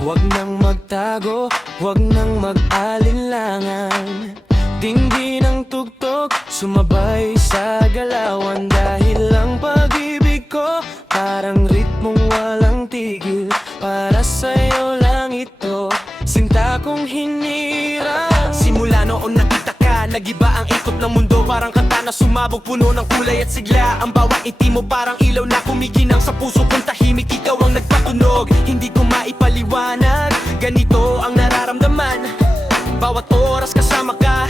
Huwag nang magtago, huwag nang mag-alinlangan. Dinggin ang tugtog, sumabay sa galawan. Dahil ang pag-ibig ko, parang ritmong walang tigil. Para sa'yo lang ito, sinta kong hinira. Simula noon nakita ka, nag-iba ang ikot ng mundo. Parang kanta na sumabog, puno ng kulay at sigla. Ang bawat ngiti mo parang ilaw na kumikinang sa puso kong tahimik. Ikaw ang nagpatunog, hindi ko maipaliwanag. Ganito ang nararamdaman bawat oras kasama ka,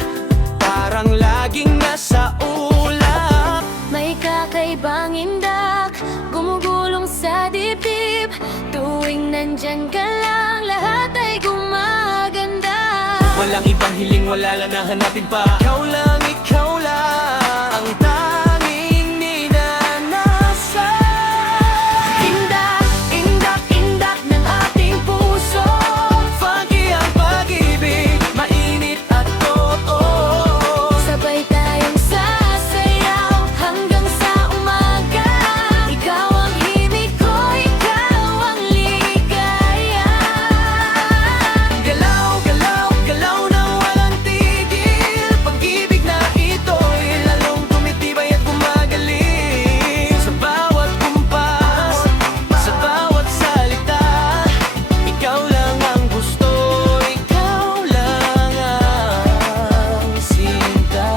parang laging nasa ulap. May kakaibang indak, gumugulong sa dibdib. Tuwing nandyan ka lang, lahat ay gumaganda. Walang ibang hiling, wala lang na hanapin pa. Ikaw lang ang tanging ninanasa. Indak, indak, indak ng ating puso. Funky ang pag-ibig, mainit at totoo. Sabay tayong sasayaw hanggang sa umaga. Ikaw ang himig ko, ikaw ang ligaya. Galaw, galaw, galaw na walang tigil. Pag-ibig na ito'y lalong tumitibay at gumagaling. Sa bawat kumpas, sa bawat salita, ikaw lang ang gusto, ikaw lang ang sinta.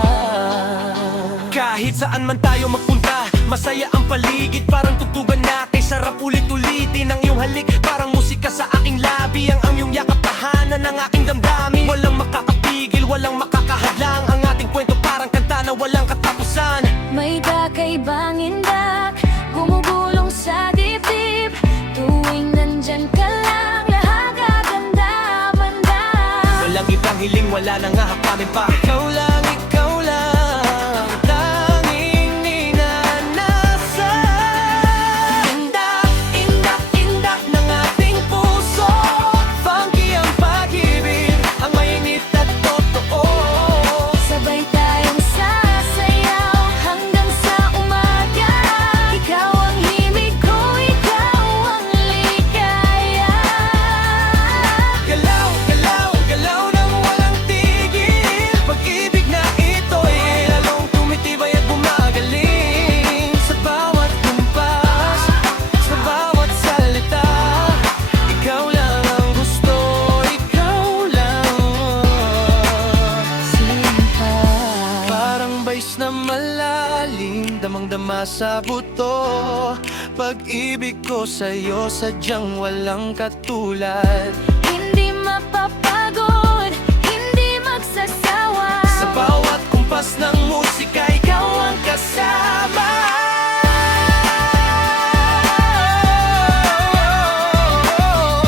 Kahit saan man tayo magpunta, masaya ang paligid, parang tutugan natin. Sarap ulit-ulitin ang iyong halik, parang musika sa aking labi. Ang iyong yakap, tahanan ng aking damdamin. Walang makakapigil, walang makakahadlang. Ang ating kwento parang kanta na walang katapusan. May kakaibang indak, gumugulong sa dibdib. Tuwing nandyan ka lang, lahat gaganda-manda. Walang ibang hiling, wala nang hahapamin pa. Ikaw lang ang tanging ninanasa. Indak, indak, indak ng ating puso. Funky ang pag-ibig, ang mainit at totoo. Sabay tayong sasayaw hanggang sa umaga. Ikaw ang himig ko, ikaw ang ligaya. Galaw, galaw, galaw nang walang tigil. Pag-ibig na ito'y lalong tumitibay at gumagaling. Sa bawat kumpas, sa bawat salita, ikaw lang ang gusto, ikaw lang ang Sinta. parang bais na malalim, damang-dama sa buto. Pag-ibig ko sa'yo, sadyang walang katulad. Hindi mapapagod, hindi magsasawa. Sa bawat kumpas ng musika, ikaw ang kasama.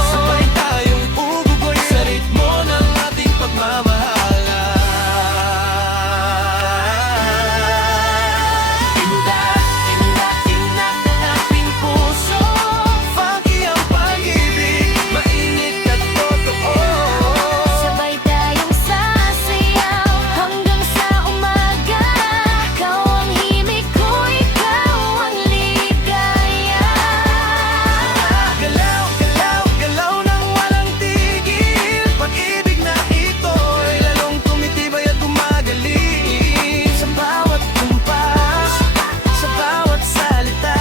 Sabay tayong ugugoy sa ritmo ng ating pagmamahalan. Indak, indak, indak ng ating puso. Funky ang pag-ibig, mainit at totoo. Sabay tayong sasayaw hanggang sa umaga. Ikaw ang himig ko, ikaw ang ligaya. Galaw, galaw, galaw nang walang tigil. Pag-ibig na ito'y lalong tumitibay at gumagaling. Sa bawat kumpas, sa bawat salita,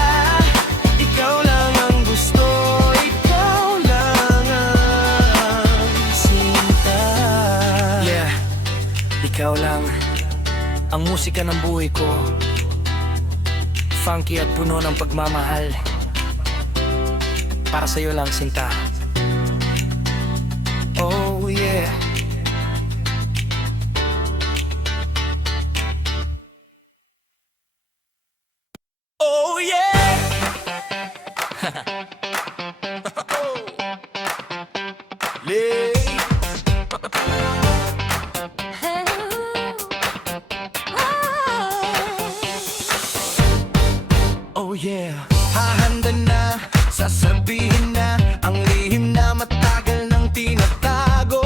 ikaw lang ang gusto, ikaw lang ang sinta. Yeah, ikaw lang ang musika ng buhay ko. Funky at puno ng pagmamahal. Para sa'yo lang, sinta. Oh yeah. Sasabihin na ang lihim na matagal nang tinatago.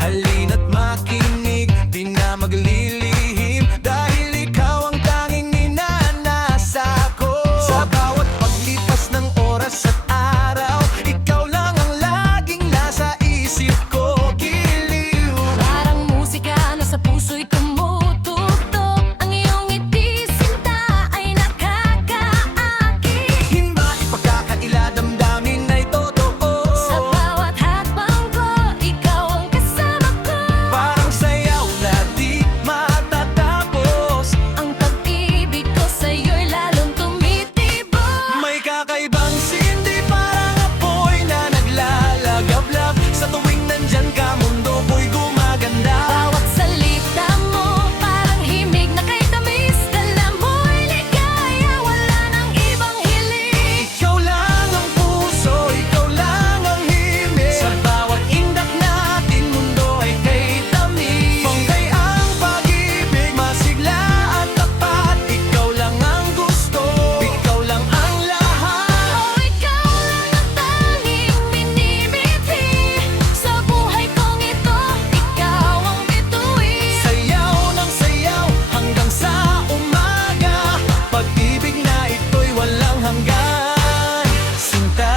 Halina't makinig, di na maglilihim, dahil ikaw ang tanging ninanasa ko. Sa bawat paglipas ng oras at araw, ikaw lang ang laging nasa isip ko. Giliw, Parang musika na sa puso'y tumutugtog. Ang iyong ngiti, sinta, ay nakakaakit. hindi ipagkakaila, damdamin ay totoo. Sa bawat hakbang ko, ikaw ang kasama ko. Parang sayaw na di matatapos. Ang pag-ibig ko sa'yo'y lalong tumitibok. May kakaibang sindi, parang apoy na naglalagablab. Sa tuwing nandyan ka, mundo ko'y gumaganda. Bawat salita mo, parang himig na kay tamis. Dala mo'y ligaya, wala nang ibang hiling. Ikaw lang ang puso, ikaw lang ang himig. Sa bawat indak natin, mundo ay kay tamis. Bangkay ang pag-ibig, masigla at tapat. Ikaw lang ang gusto, ikaw lang ang lahat. Oh, ikaw lang ang tanging minimiti. Sa buhay kong ito, ikaw ang bituin. Sayaw ng sayaw hanggang sa umaga. Pag-ibig na ito'y walang hanggan. Sinta,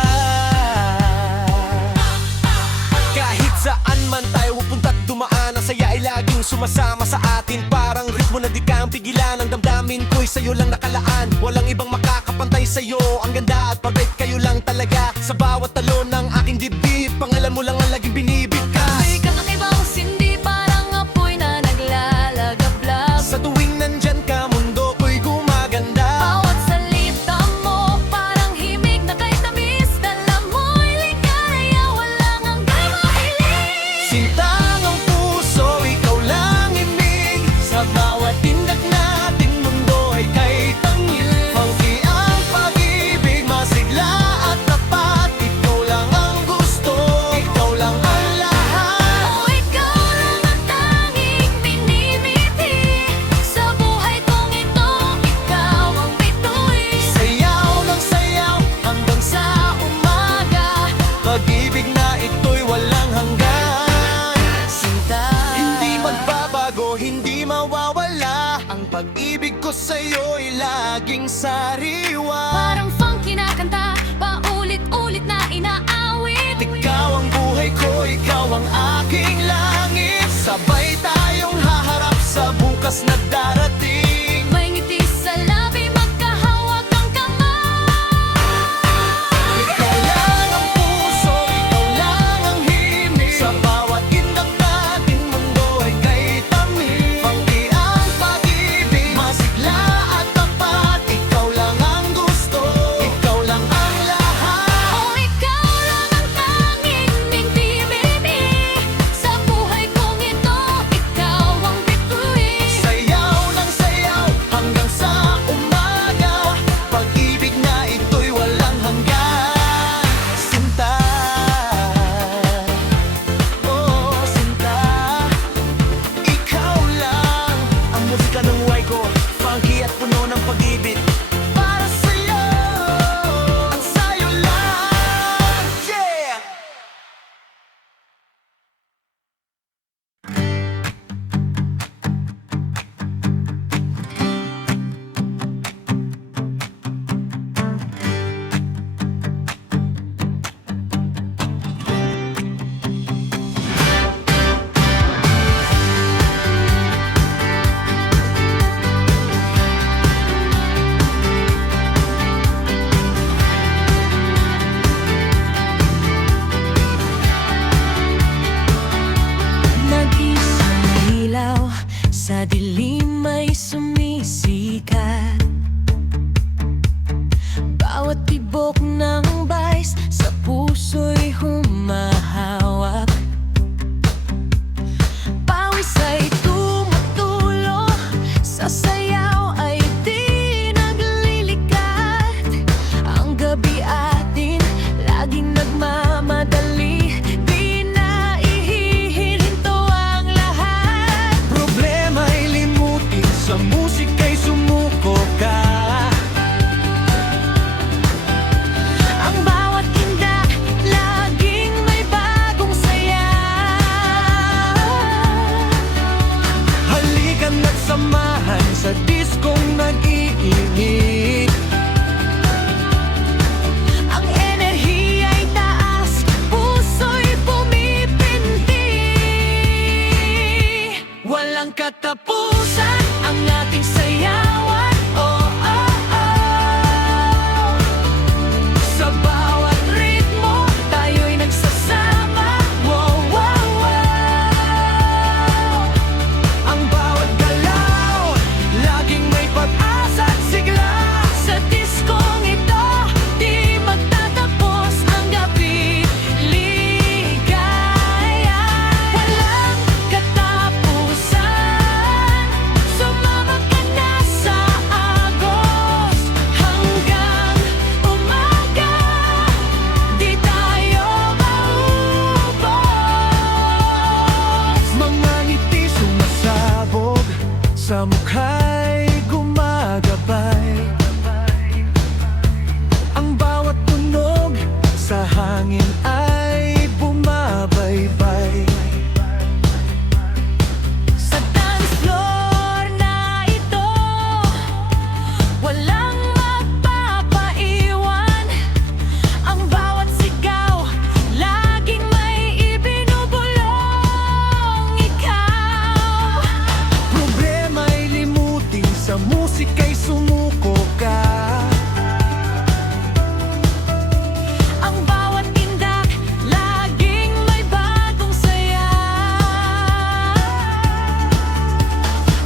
kahit saan man tayo pupunta't dumaan, ang saya ay laging sumasama sa atin. Parang ritmo na di kayang pigilan. Ang damdamin ko'y sa'yo lang nakalaan. Walang ibang makakapantay sa'yo. Ang ganda at perfect, kayo lang talaga. Sa bawat talon ng aking dibdib, pangalan mo lang ang laging binibigkas. May kakibang sindi, parang apoy na naglalagablab. Sa tuwing nandyan ka, mundo ko'y gumaganda. Bawat salita mo, parang himig na kay tamis. Dala mo'y ligaya, wala nang mahiling. Sintang ang puso, ikaw lang imig. Sa bawat tindak natin, mundo ay kay tangil. Funky ang pag-ibig, masigla at tapat. Ikaw lang ang gusto, ikaw lang ang lahat. Oh, ikaw lang ang tanging minimiti. Sa buhay kong ito, ikaw ang bituin. Sayaw ng sayaw hanggang sa umaga. Pag-ibig na ito'y walang hanggan. Sinta, Hindi magbabago, hindi mawawala. Ang pag-ibig ko sa'yo'y laging sariwa. parang funky na kanta, paulit-ulit na inaawit. Ikaw ang buhay ko, ikaw ang aking langit. Sabay tayong haharap sa bukas na darating. May ngiti sa labi, magkahawak ang kamay. Ikaw lang ang puso, ikaw lang ang himig. Sa bawat indak natin, mundo ay kay tamis. Funky ang pag-ibig, masigla at tapat. Ikaw lang ang gusto, ikaw lang ang lahat. Oh, ikaw lang ang tanging minimiti. Sa buhay kong ito, ikaw ang bituin. Sayaw ng sayaw hanggang sa umaga. Pag-ibig na ito'y walang hanggan. Sinta, oh sinta, ikaw lang ang musika ng buhay ko. Funky at puno ng pag-ibig. Para sa'yo, at sa'yo lang. Yeah! Nag-isang ilaw, sa dilim ay sumisikat. Bawat tibok ng bays, sa puso'y humahawak. Pawis ay tumutulo, sa sayaw ay di naglilikat. Ang gabi atin, laging nagmamadali. Di na ihihilinto ang lahat. Problema'y limutin, sa musika'y sumuko ka. Ang samahan sa diskong nag-iinit. Ang enerhiya'y taas, puso'y pumipinti. Walang katapusan ang ating sayawan, oh, oh, oh. Sa bawat ritmo, tayo'y nagsasama, wow, wow, wow. Ang bawat galaw, laging may pag-asa at sigla. Sa diskong ito, di magtatapos ang gabi. Ligaya, walang katapusan. Sumama ka na sa agos hanggang umaga. Di tayo maubos. Mga ngiti sumasabog, sa mukha'y gumagabay. Ang bawat tunog sa hangin ay bumabaybay. Sa dance floor na ito, walang magpapaiwan. Ang bawat sigaw, laging may ibinubulong ikaw. Problema'y limutin, sa musika'y sumuko ka. Ang bawat tindak, laging may bagong saya.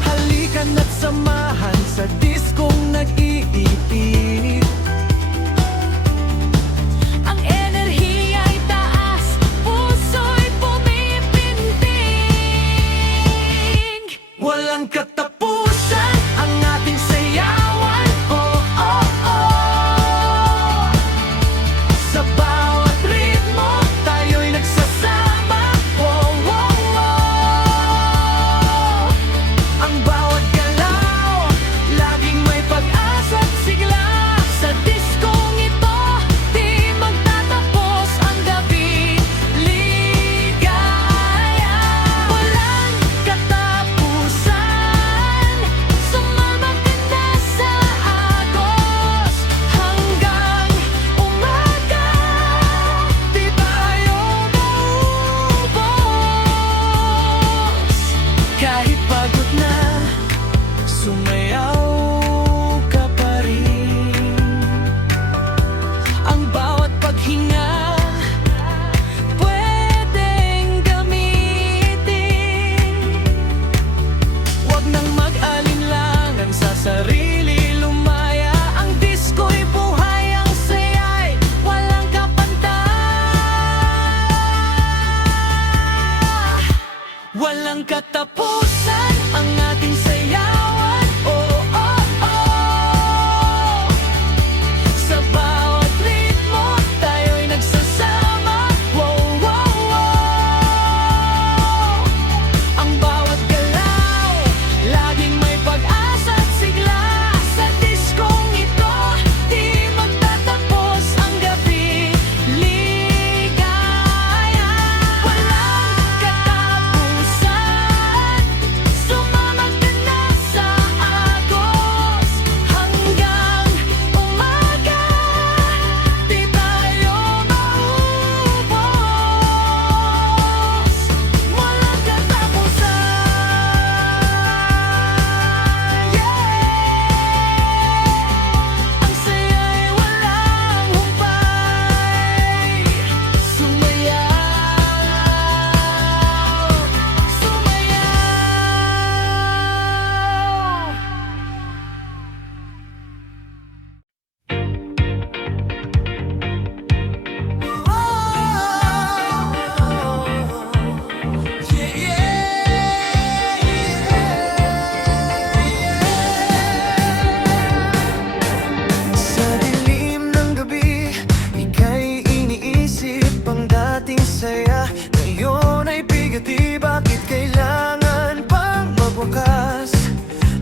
Halikan at samahan sa diskong nag-iipit. Ang enerhiya'y taas, puso'y pumipintig. Walang katapusan ang ating sayawan, oh, oh, oh. Sa bawat ritmo, tayo'y nagsasama, oh, oh, oh. Ang bawat galaw, laging may pag-asa at sigla. Sa diskong ito, di magtatapos ang gabi. Ligaya, walang katapusan. Sumama ka na sa agos hanggang umaga. Di tayo maubos. Kahit pagod na, sumayaw ka pa rin. Ang bawat paghinga, pwedeng gamitin. Huwag nang mag-alinlangan sa sarili, lumaya. Ang disko'y buhay, ang saya'y walang kapantay. Walang katapusan ang ating sayawan, oh, oh, oh. Sa bawat ritmo, tayo'y nagsasama, wow, wow, wow. Ang bawat galaw, laging may pag-asa at sigla. Sa diskong ito, di magtatapos ang gabi. Ligaya, walang katapusan. Sumama ka na sa agos hanggang umaga. Di tayo maubos. Walang katapusan, yeah. Ang saya'y walang humpay. Sumayaw, sumayaw. Sa dilim ng gabi, ika'y iniisip ang dating saya. Ngayon ay bigati, bakit kailangan pang magwakas?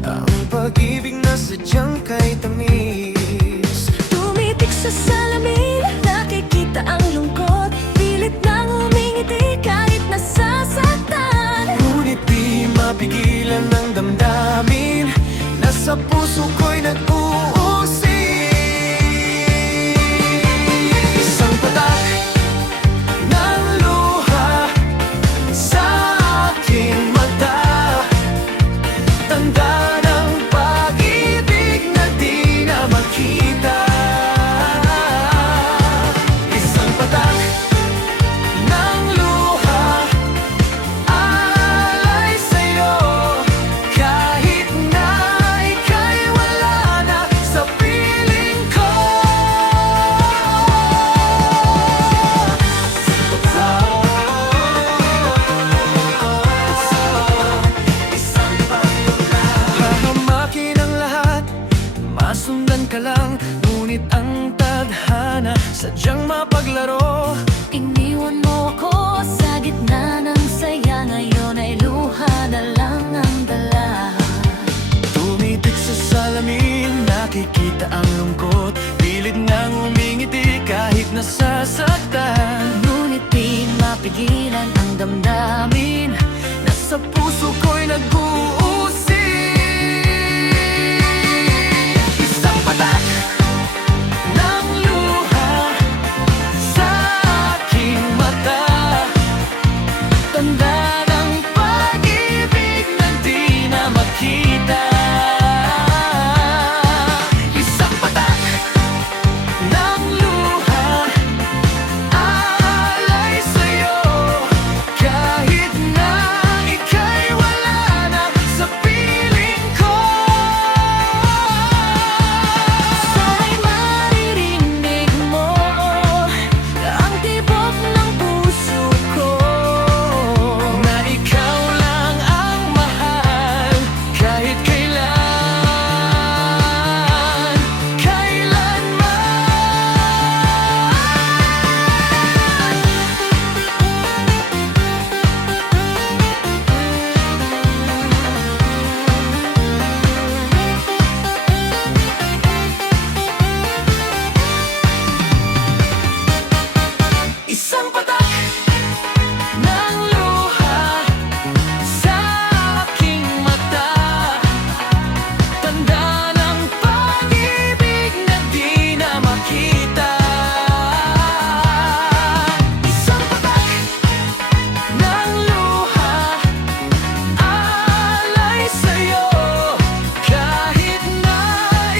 Ang pag-ibig na sadyang kay tamis. Tumitik sa salamin, nakikita ang lungkot. Pilit nang humingiti kahit nasasaktan. Ngunit di mapigilan ng damdamin. masundan ka lang. Ngunit ang tadhana sadyang mapaglaro. Iniwan mo ko sa gitna ng saya. Ngayon ay luha na lang ang dala. Tumitik sa salamin, nakikita ang lungkot. Pilit ngang umingiti kahit nasasaktan. Ngunit di mapigilan ang damdamin. Nasa puso ko'y nag-uusig. Isang patak ng luha sa aking mata. Tanda ng pag-ibig na di na makita. Isang patak ng luha, alay sa'yo. Kahit na ika'y wala na sa piling ko. Sana'y maririnig mo ang tibok ng puso ko. Na ikaw lang ang mahal kahit kailan, kailanman. Isang patak ng luha sa aking mata. Tanda ng pag-ibig na di na makita. Isang patak ng luha, alay sa'yo. Kahit na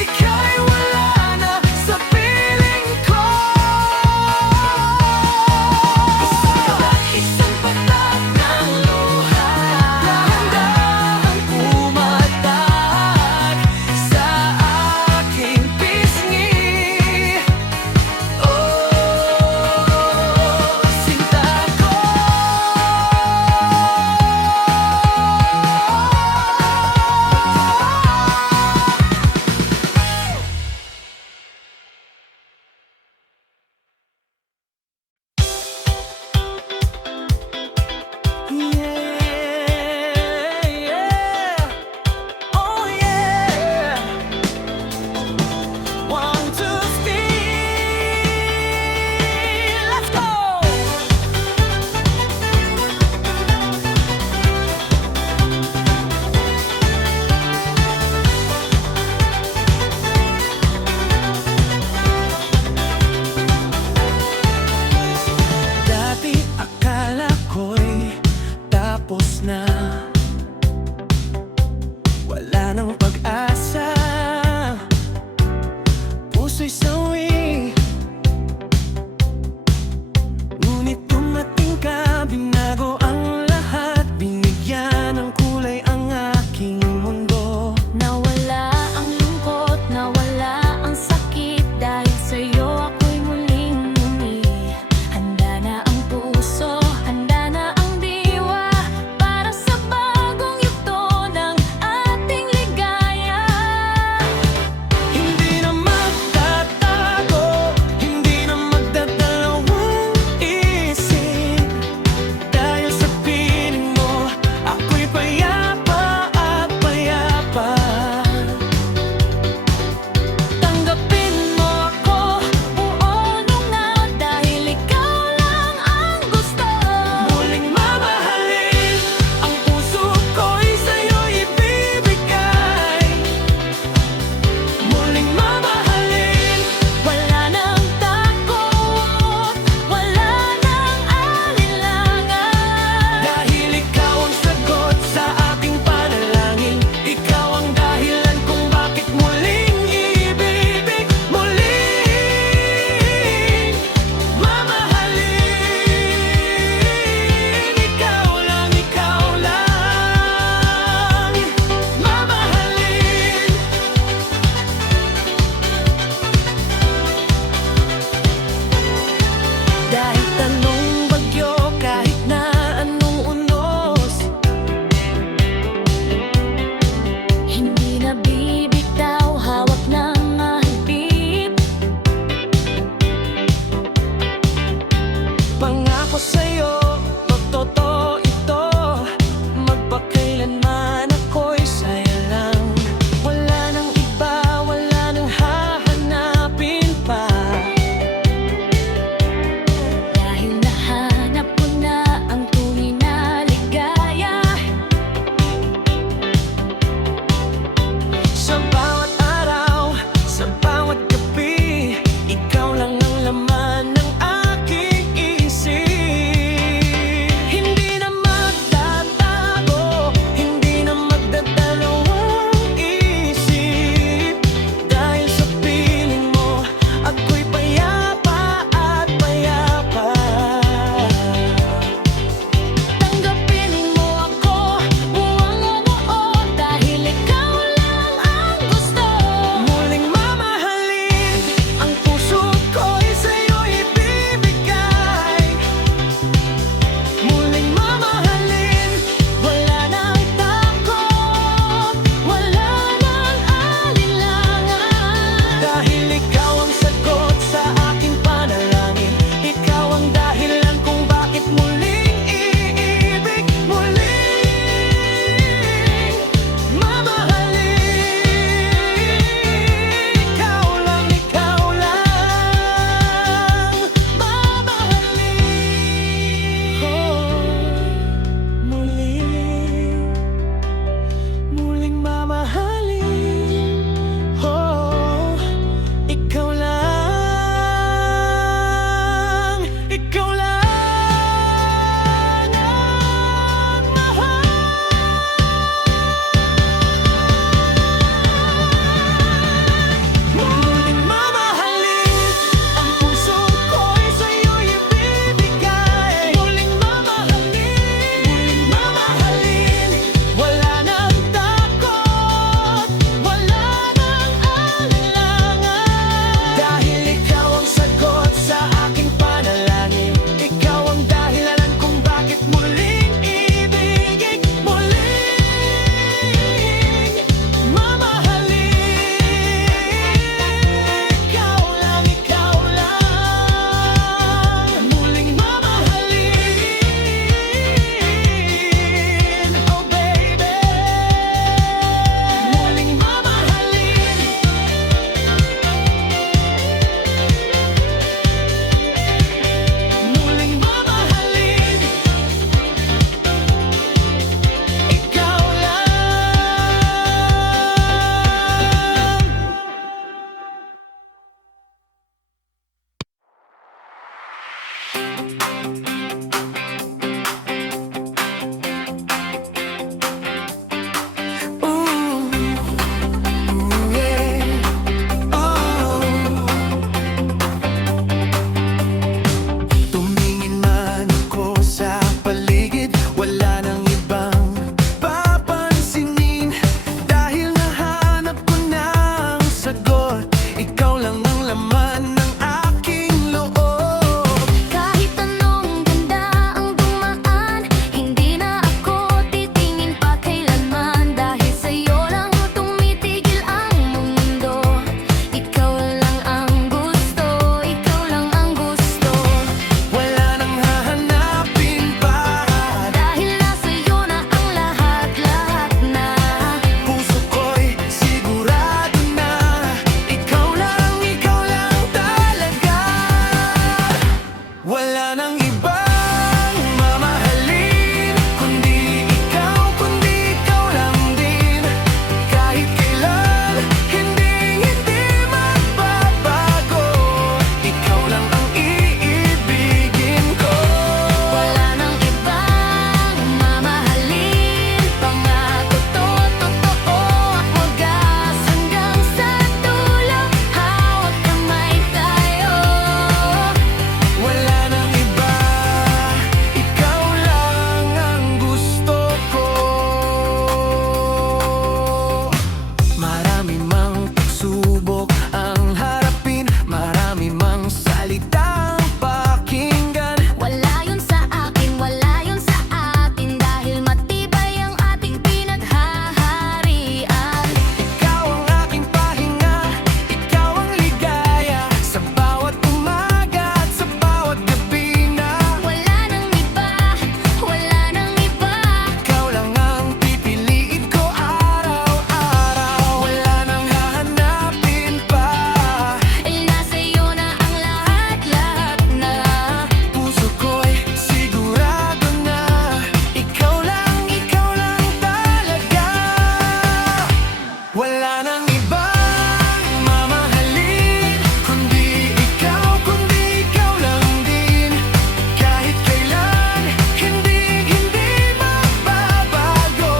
ika'y wala na sa piling ko. Isang patak ng luha, dahan-dahang pumatak sa aking pisngi. Oh, sinta ko. Yeah, oh yeah. 1, 2, speed, let's go. Dati akala ko'y tapos na, wala nang pag-asa. Puso'y sawi, ngunit dumating ka, binago ang lahat. Binigyan ng kulay ang aking mundo. Nawala ang lungkot, nawala ang sakit. Dahil sa'yo ako'y muling muli. Handa na ang puso, handa na ang diwa, para sa bagong yugto ng ating ligaya. Hindi na magtatago, hindi na magdadalawang isip. Dahil sa piling mo, ako'y payapa at payapa. Tanggapin mo ako, buo nung na, dahil ikaw lang ang gusto. Muling mamahalin, ang puso ko'y sa'yo ibibigay. Muling mamahalin, Wala nang takot, wala nang alinlangan. dahil ikaw ang sagot sa aking panalangin. Ikaw ang dahilan kung bakit muling ibibig. Muling mamahalin, ikaw lang, mamahalin. Dahil tanong bagyo, kahit na anong unos, hindi na bibitaw, hawak ng Wala nang ibang mamahalin kundi ikaw lang din. Kahit kailan, hindi magbabago.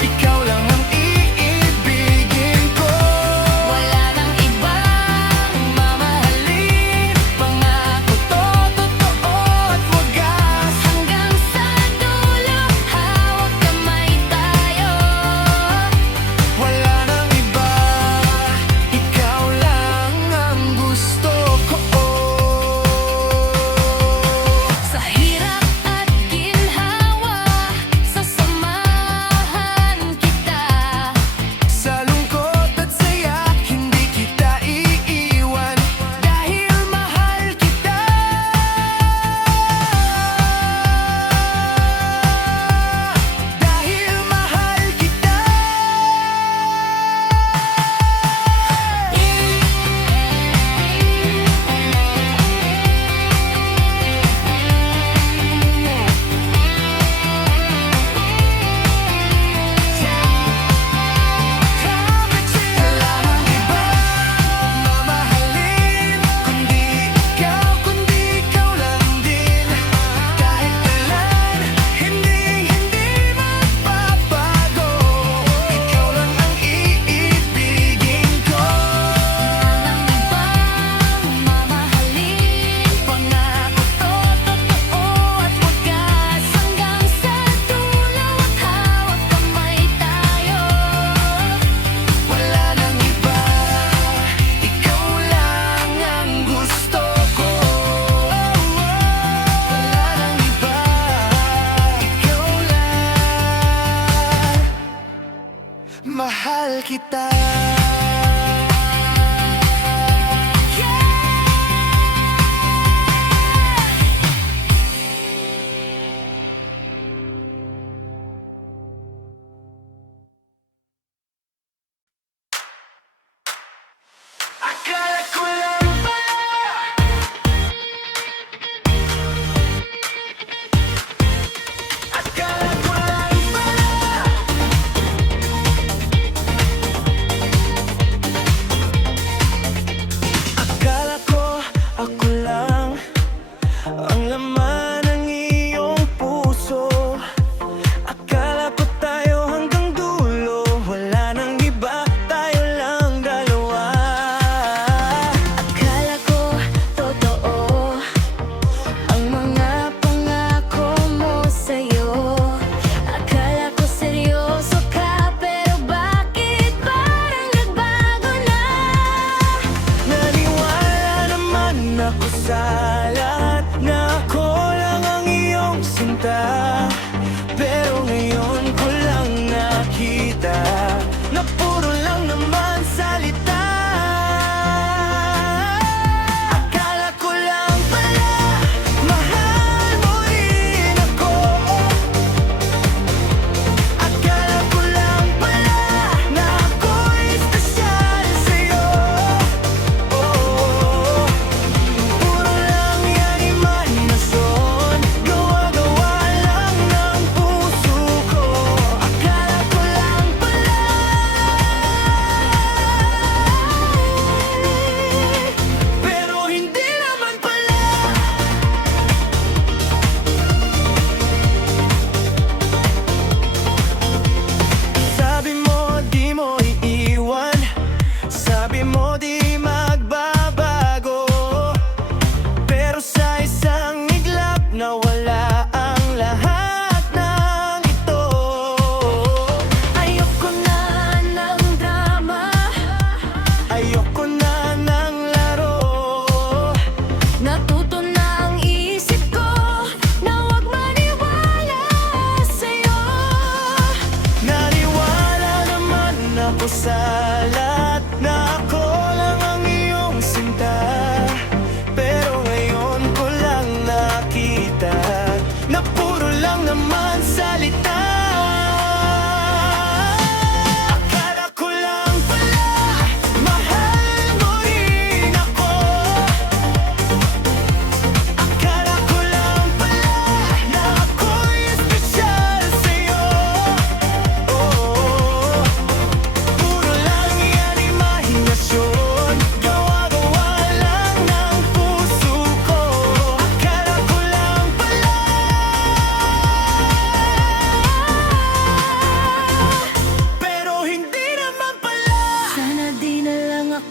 Ikaw lang ang iibigin ko. Wala nang ibang mamahalin. Pangako to, totoo at wagas. Hanggang sa dulo, hawak kamay tayo. Wala nang iba, ikaw lang ang gusto ko. Sa hirap at ginhawa, sasamahan kita. Sa lungkot at saya, hindi kita iiwan. Dahil mahal kita. Dahil mahal kita. Wala nang iba mamahalin kundi ikaw lang din. Kahit kailan, hindi magbabago. Ikaw lang ang iibigin ko. Nang ibang mamahalin. Pangako to, totoo at wagas. Hanggang sa dulo at hawak kamay tayo. Wala nang iba, ikaw lang ang gusto ko. Wala nang iba, ikaw lang. Mahal kita. Akala ko lang ba? Akala ko lang ba?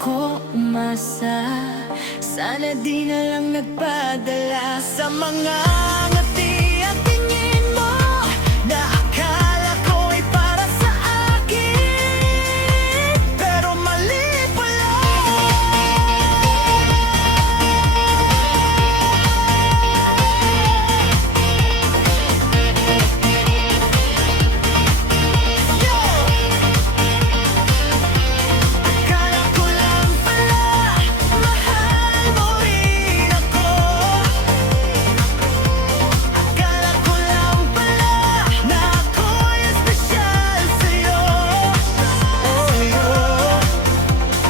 ako umasa. Sana di na lang nagpadala Sa mga ngati at tingin mo na akala ko'y para sa akin, pero mali pala. Akala ko lang pala, mahal mo rin ako. Akala ko lang pala na ako'y espesyal sa'yo.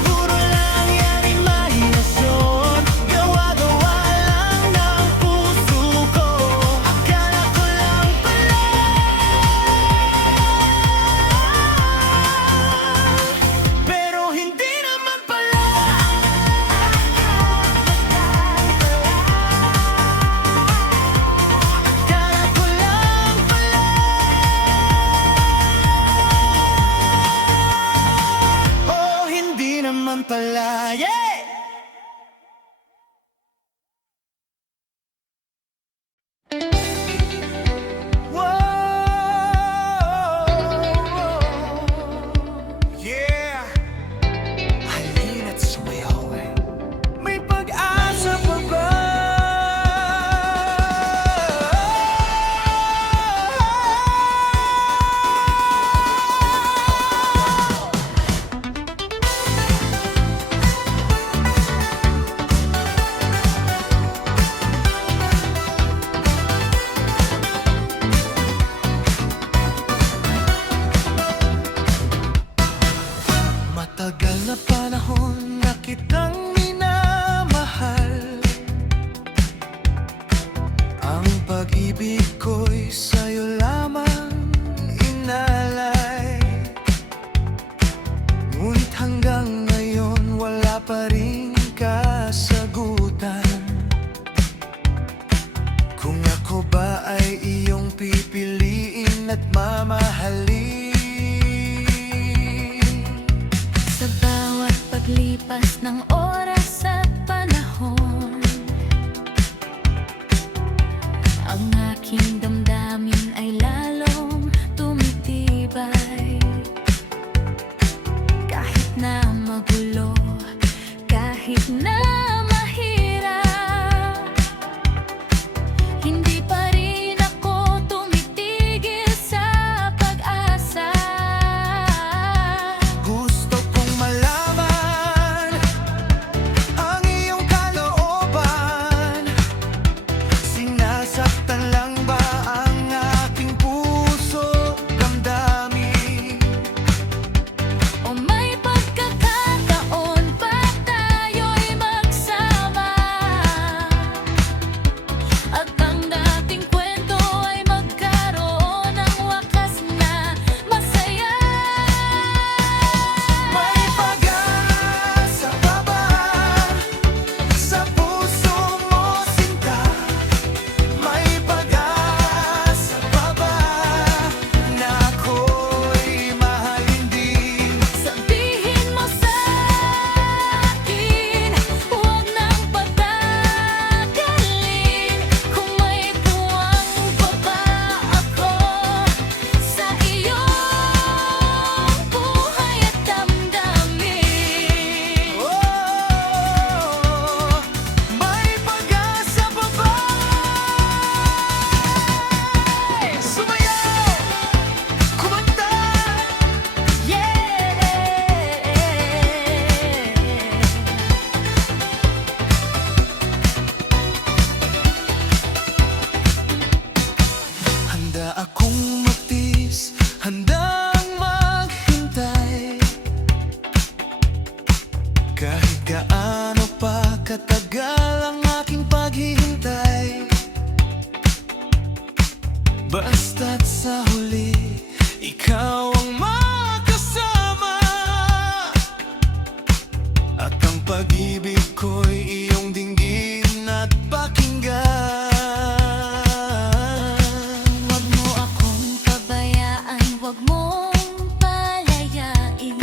Puro lang yan imahinasyon, gawa-gawa lang ng puso ko. Akala ko lang pala, pero hindi naman pala. Akala ko lang pala, oh hindi naman pala, yeah! Yeah! Halina't sumayaw may pag-asa pa ba? Matagal na panahon na kitang minamahal. Ang pag-ibig ko'y sa'yo lamang inalay. Ngunit hanggang ngayon wala pa rin kasagutan. Kung ako ba ay iyong pipiliin at mamahalin. Sa bawat paglipas ng oras at panahon, ang aking damdamin ay lalong tumitibay. Kahit na magulo, kahit na mahirap, hindi pa rin ako tumitigil sa pag-asa. Gusto kong malaman ang iyong kalooban. Sinasaktan lang ba ang aking puso, damdamin? O may pagkakataon pa tayo'y magsama, at ang dating kwento ay magkaroon ng wakas na masaya. May pag-asa pa ba sa puso mo, sinta? May pag-asa pa ba na ako'y mahalin din? Sabihin mo sa'kin, huwag nang patagalin. Kung may tuwang pa ba ako sa iyong buhay at damdamin. Oh, may pag-asa pa ba? Sumayaw, kumanta, Yeah! handa akong magtiis, handang maghintay. Kahit gaano pa katagal ang aking paghihintay, basta't sa huli ikaw ang makasama. At ang pag-ibig ko'y iyong dinggin at pakinggan. Huwag mo akong pabayaan, huwag mong palayain.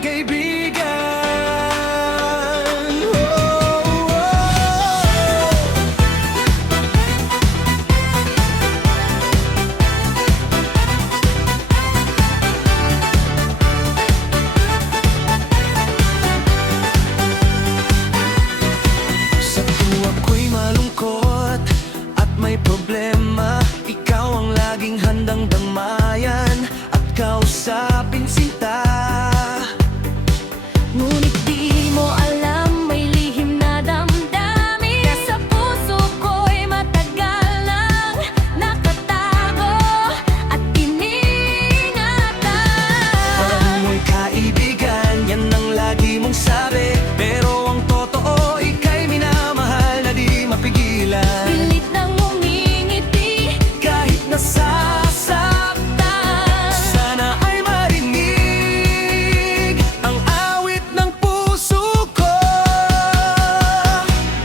kaibigan. Sa tuwa ko'y malungkot at may problema, ikaw ang laging handang damayan at kausapin sinta. Ngunit di mo alam may lihim na damdamin sa puso ko'y matagal nang nakatago at iningatan. Parang mo'y kaibigan, yan ang lagi mong sabi, pero ang totoo, ika'y minamahal na di mapigilan. Pilit nang umingiti Kahit nasasaktan, sana ay marinig ang awit ng puso ko.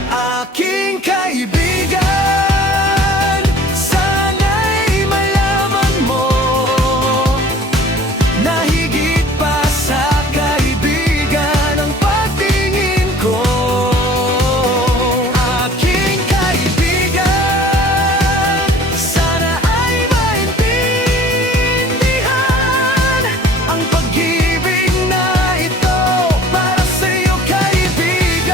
Aking kaibigan, sana'y malaman mo na higit pa sa kaibigan ang pagtingin ko. Aking kaibigan, sana ay maintindihan ang pag-ibig na ito para sa'yo, kaibigan.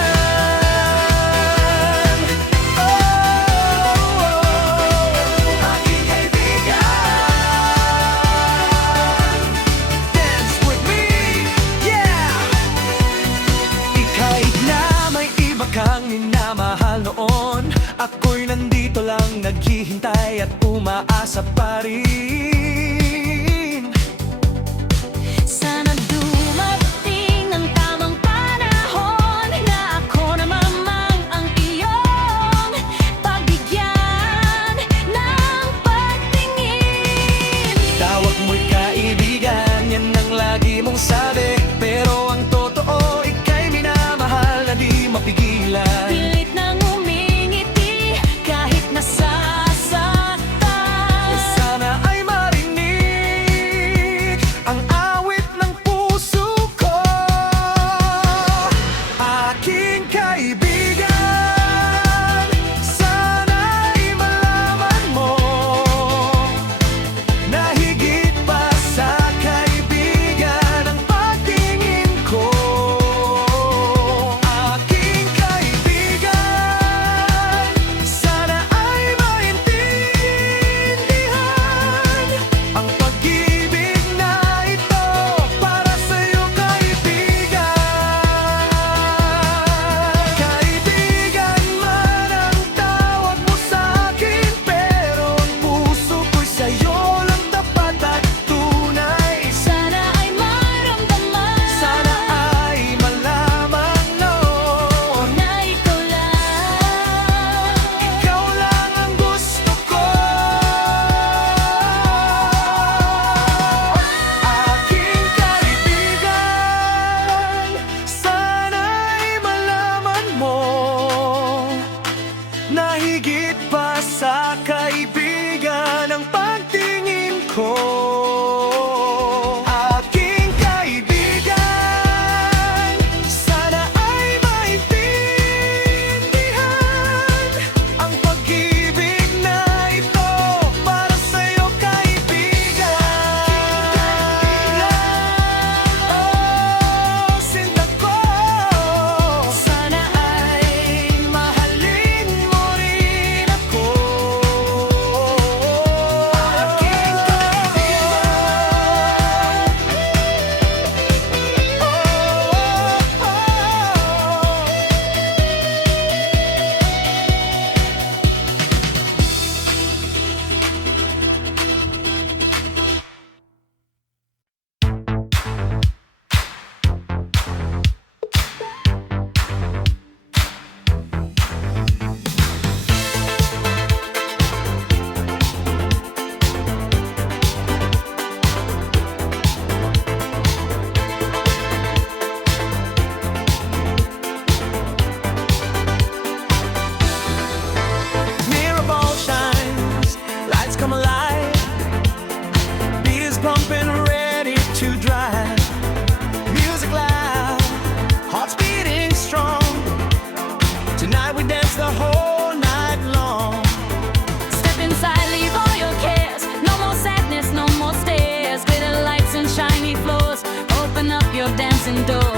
Aking kaibigan, dance with me, yeah! Ika'y na may iba kang minamahal noon, ako'y nandito lang naghihintay at umaasa pa rin. Sana dumating ang tamang panahon na ako na mamang ang iyong pagbigyan ng pagtingin. Tawag mo'y kaibigan, yan ang lagi mong sabi, pero ang totoo, ika'y minamahal na di mapigilan. Pilit nang umingiti kahit nasasaktan. Sana ay marinig ang awit ng puso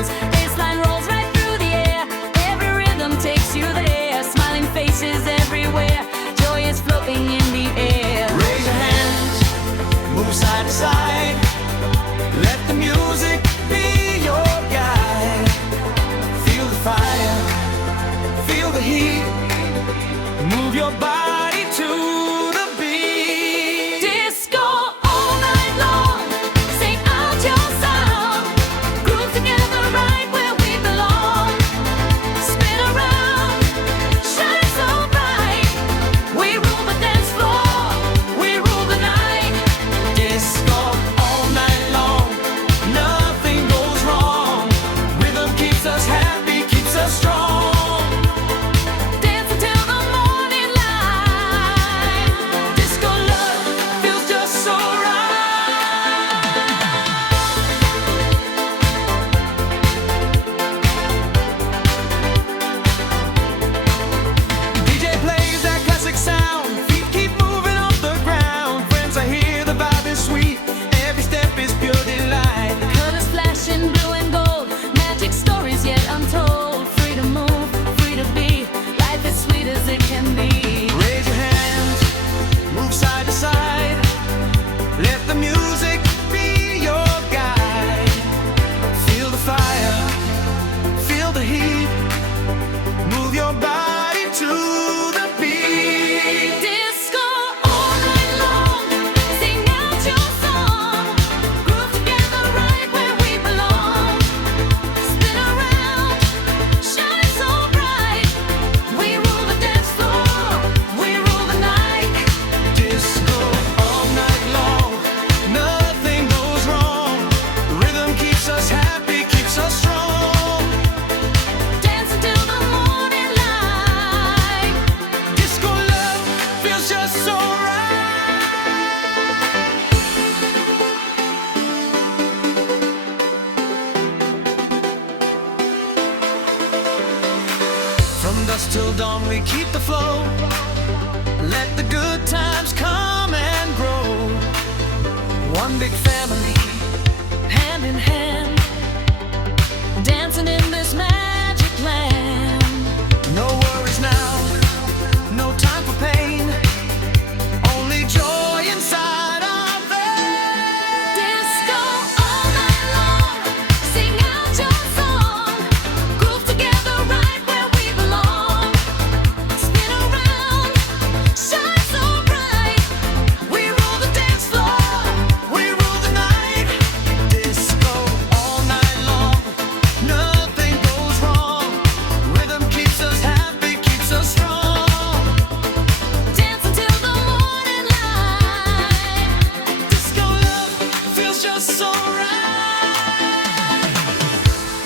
sounds. Bassline rolls right through the air. Every rhythm takes you there. Smiling faces everywhere. Joy is floating in the air. Raise your hands, move side to side. Let the music be your guide. Feel the fire, feel the heat. Move your body to the beat. Disco all night long. Sing out your sound. Groove together right where we belong. Spin around, shine so bright. We rule the dance floor. We rule the night. Disco all night long. Nothing goes wrong. Rhythm keeps us happy, keeps us strong. Dance until the morning light. Disco love feels just so right. DJ plays that classic sound. Feet keep moving off the ground. Friends are here, the vibe is sweet. Every step is pure delight. Colors flashing blue and gold. Magic stories yet untold. Free to move, free to be. Life as sweet as it can be. Raise your hands, move side to side. Let the music be your guide. Feel the fire, feel the heat. Move your body to the beat. Disco all night long. Sing out your song. Groove together right where we belong. Spin around, shine so bright. We rule the dance floor. We rule the night. Disco all night long. Nothing goes wrong. Rhythm keeps us happy, keeps us strong. Dance until the morning light. Disco love feels just so right. From dusk till dawn we keep the flow. Let the good times come and grow. One big family, Hand in hand, dancing in this magic land. no worries now, no time for pain. Only joy inside our veins. Disco all night long. Sing out your song. Groove together right where we belong. Spin around, shine so bright. We rule the dance floor. We rule the night. Disco all night long. Nothing goes wrong. Rhythm keeps us happy, keeps us strong. Dance until the morning light. Disco love feels just so right.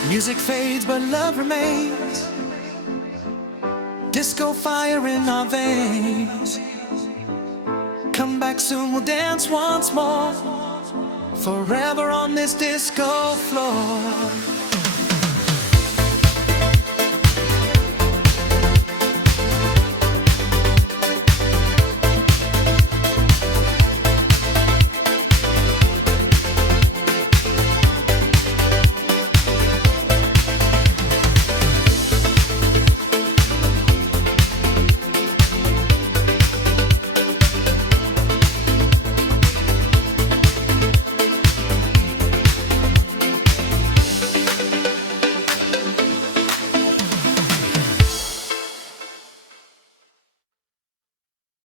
Music fades, but love remains. Disco fire in our veins. Come back soon, we'll dance once more. Forever on this disco floor.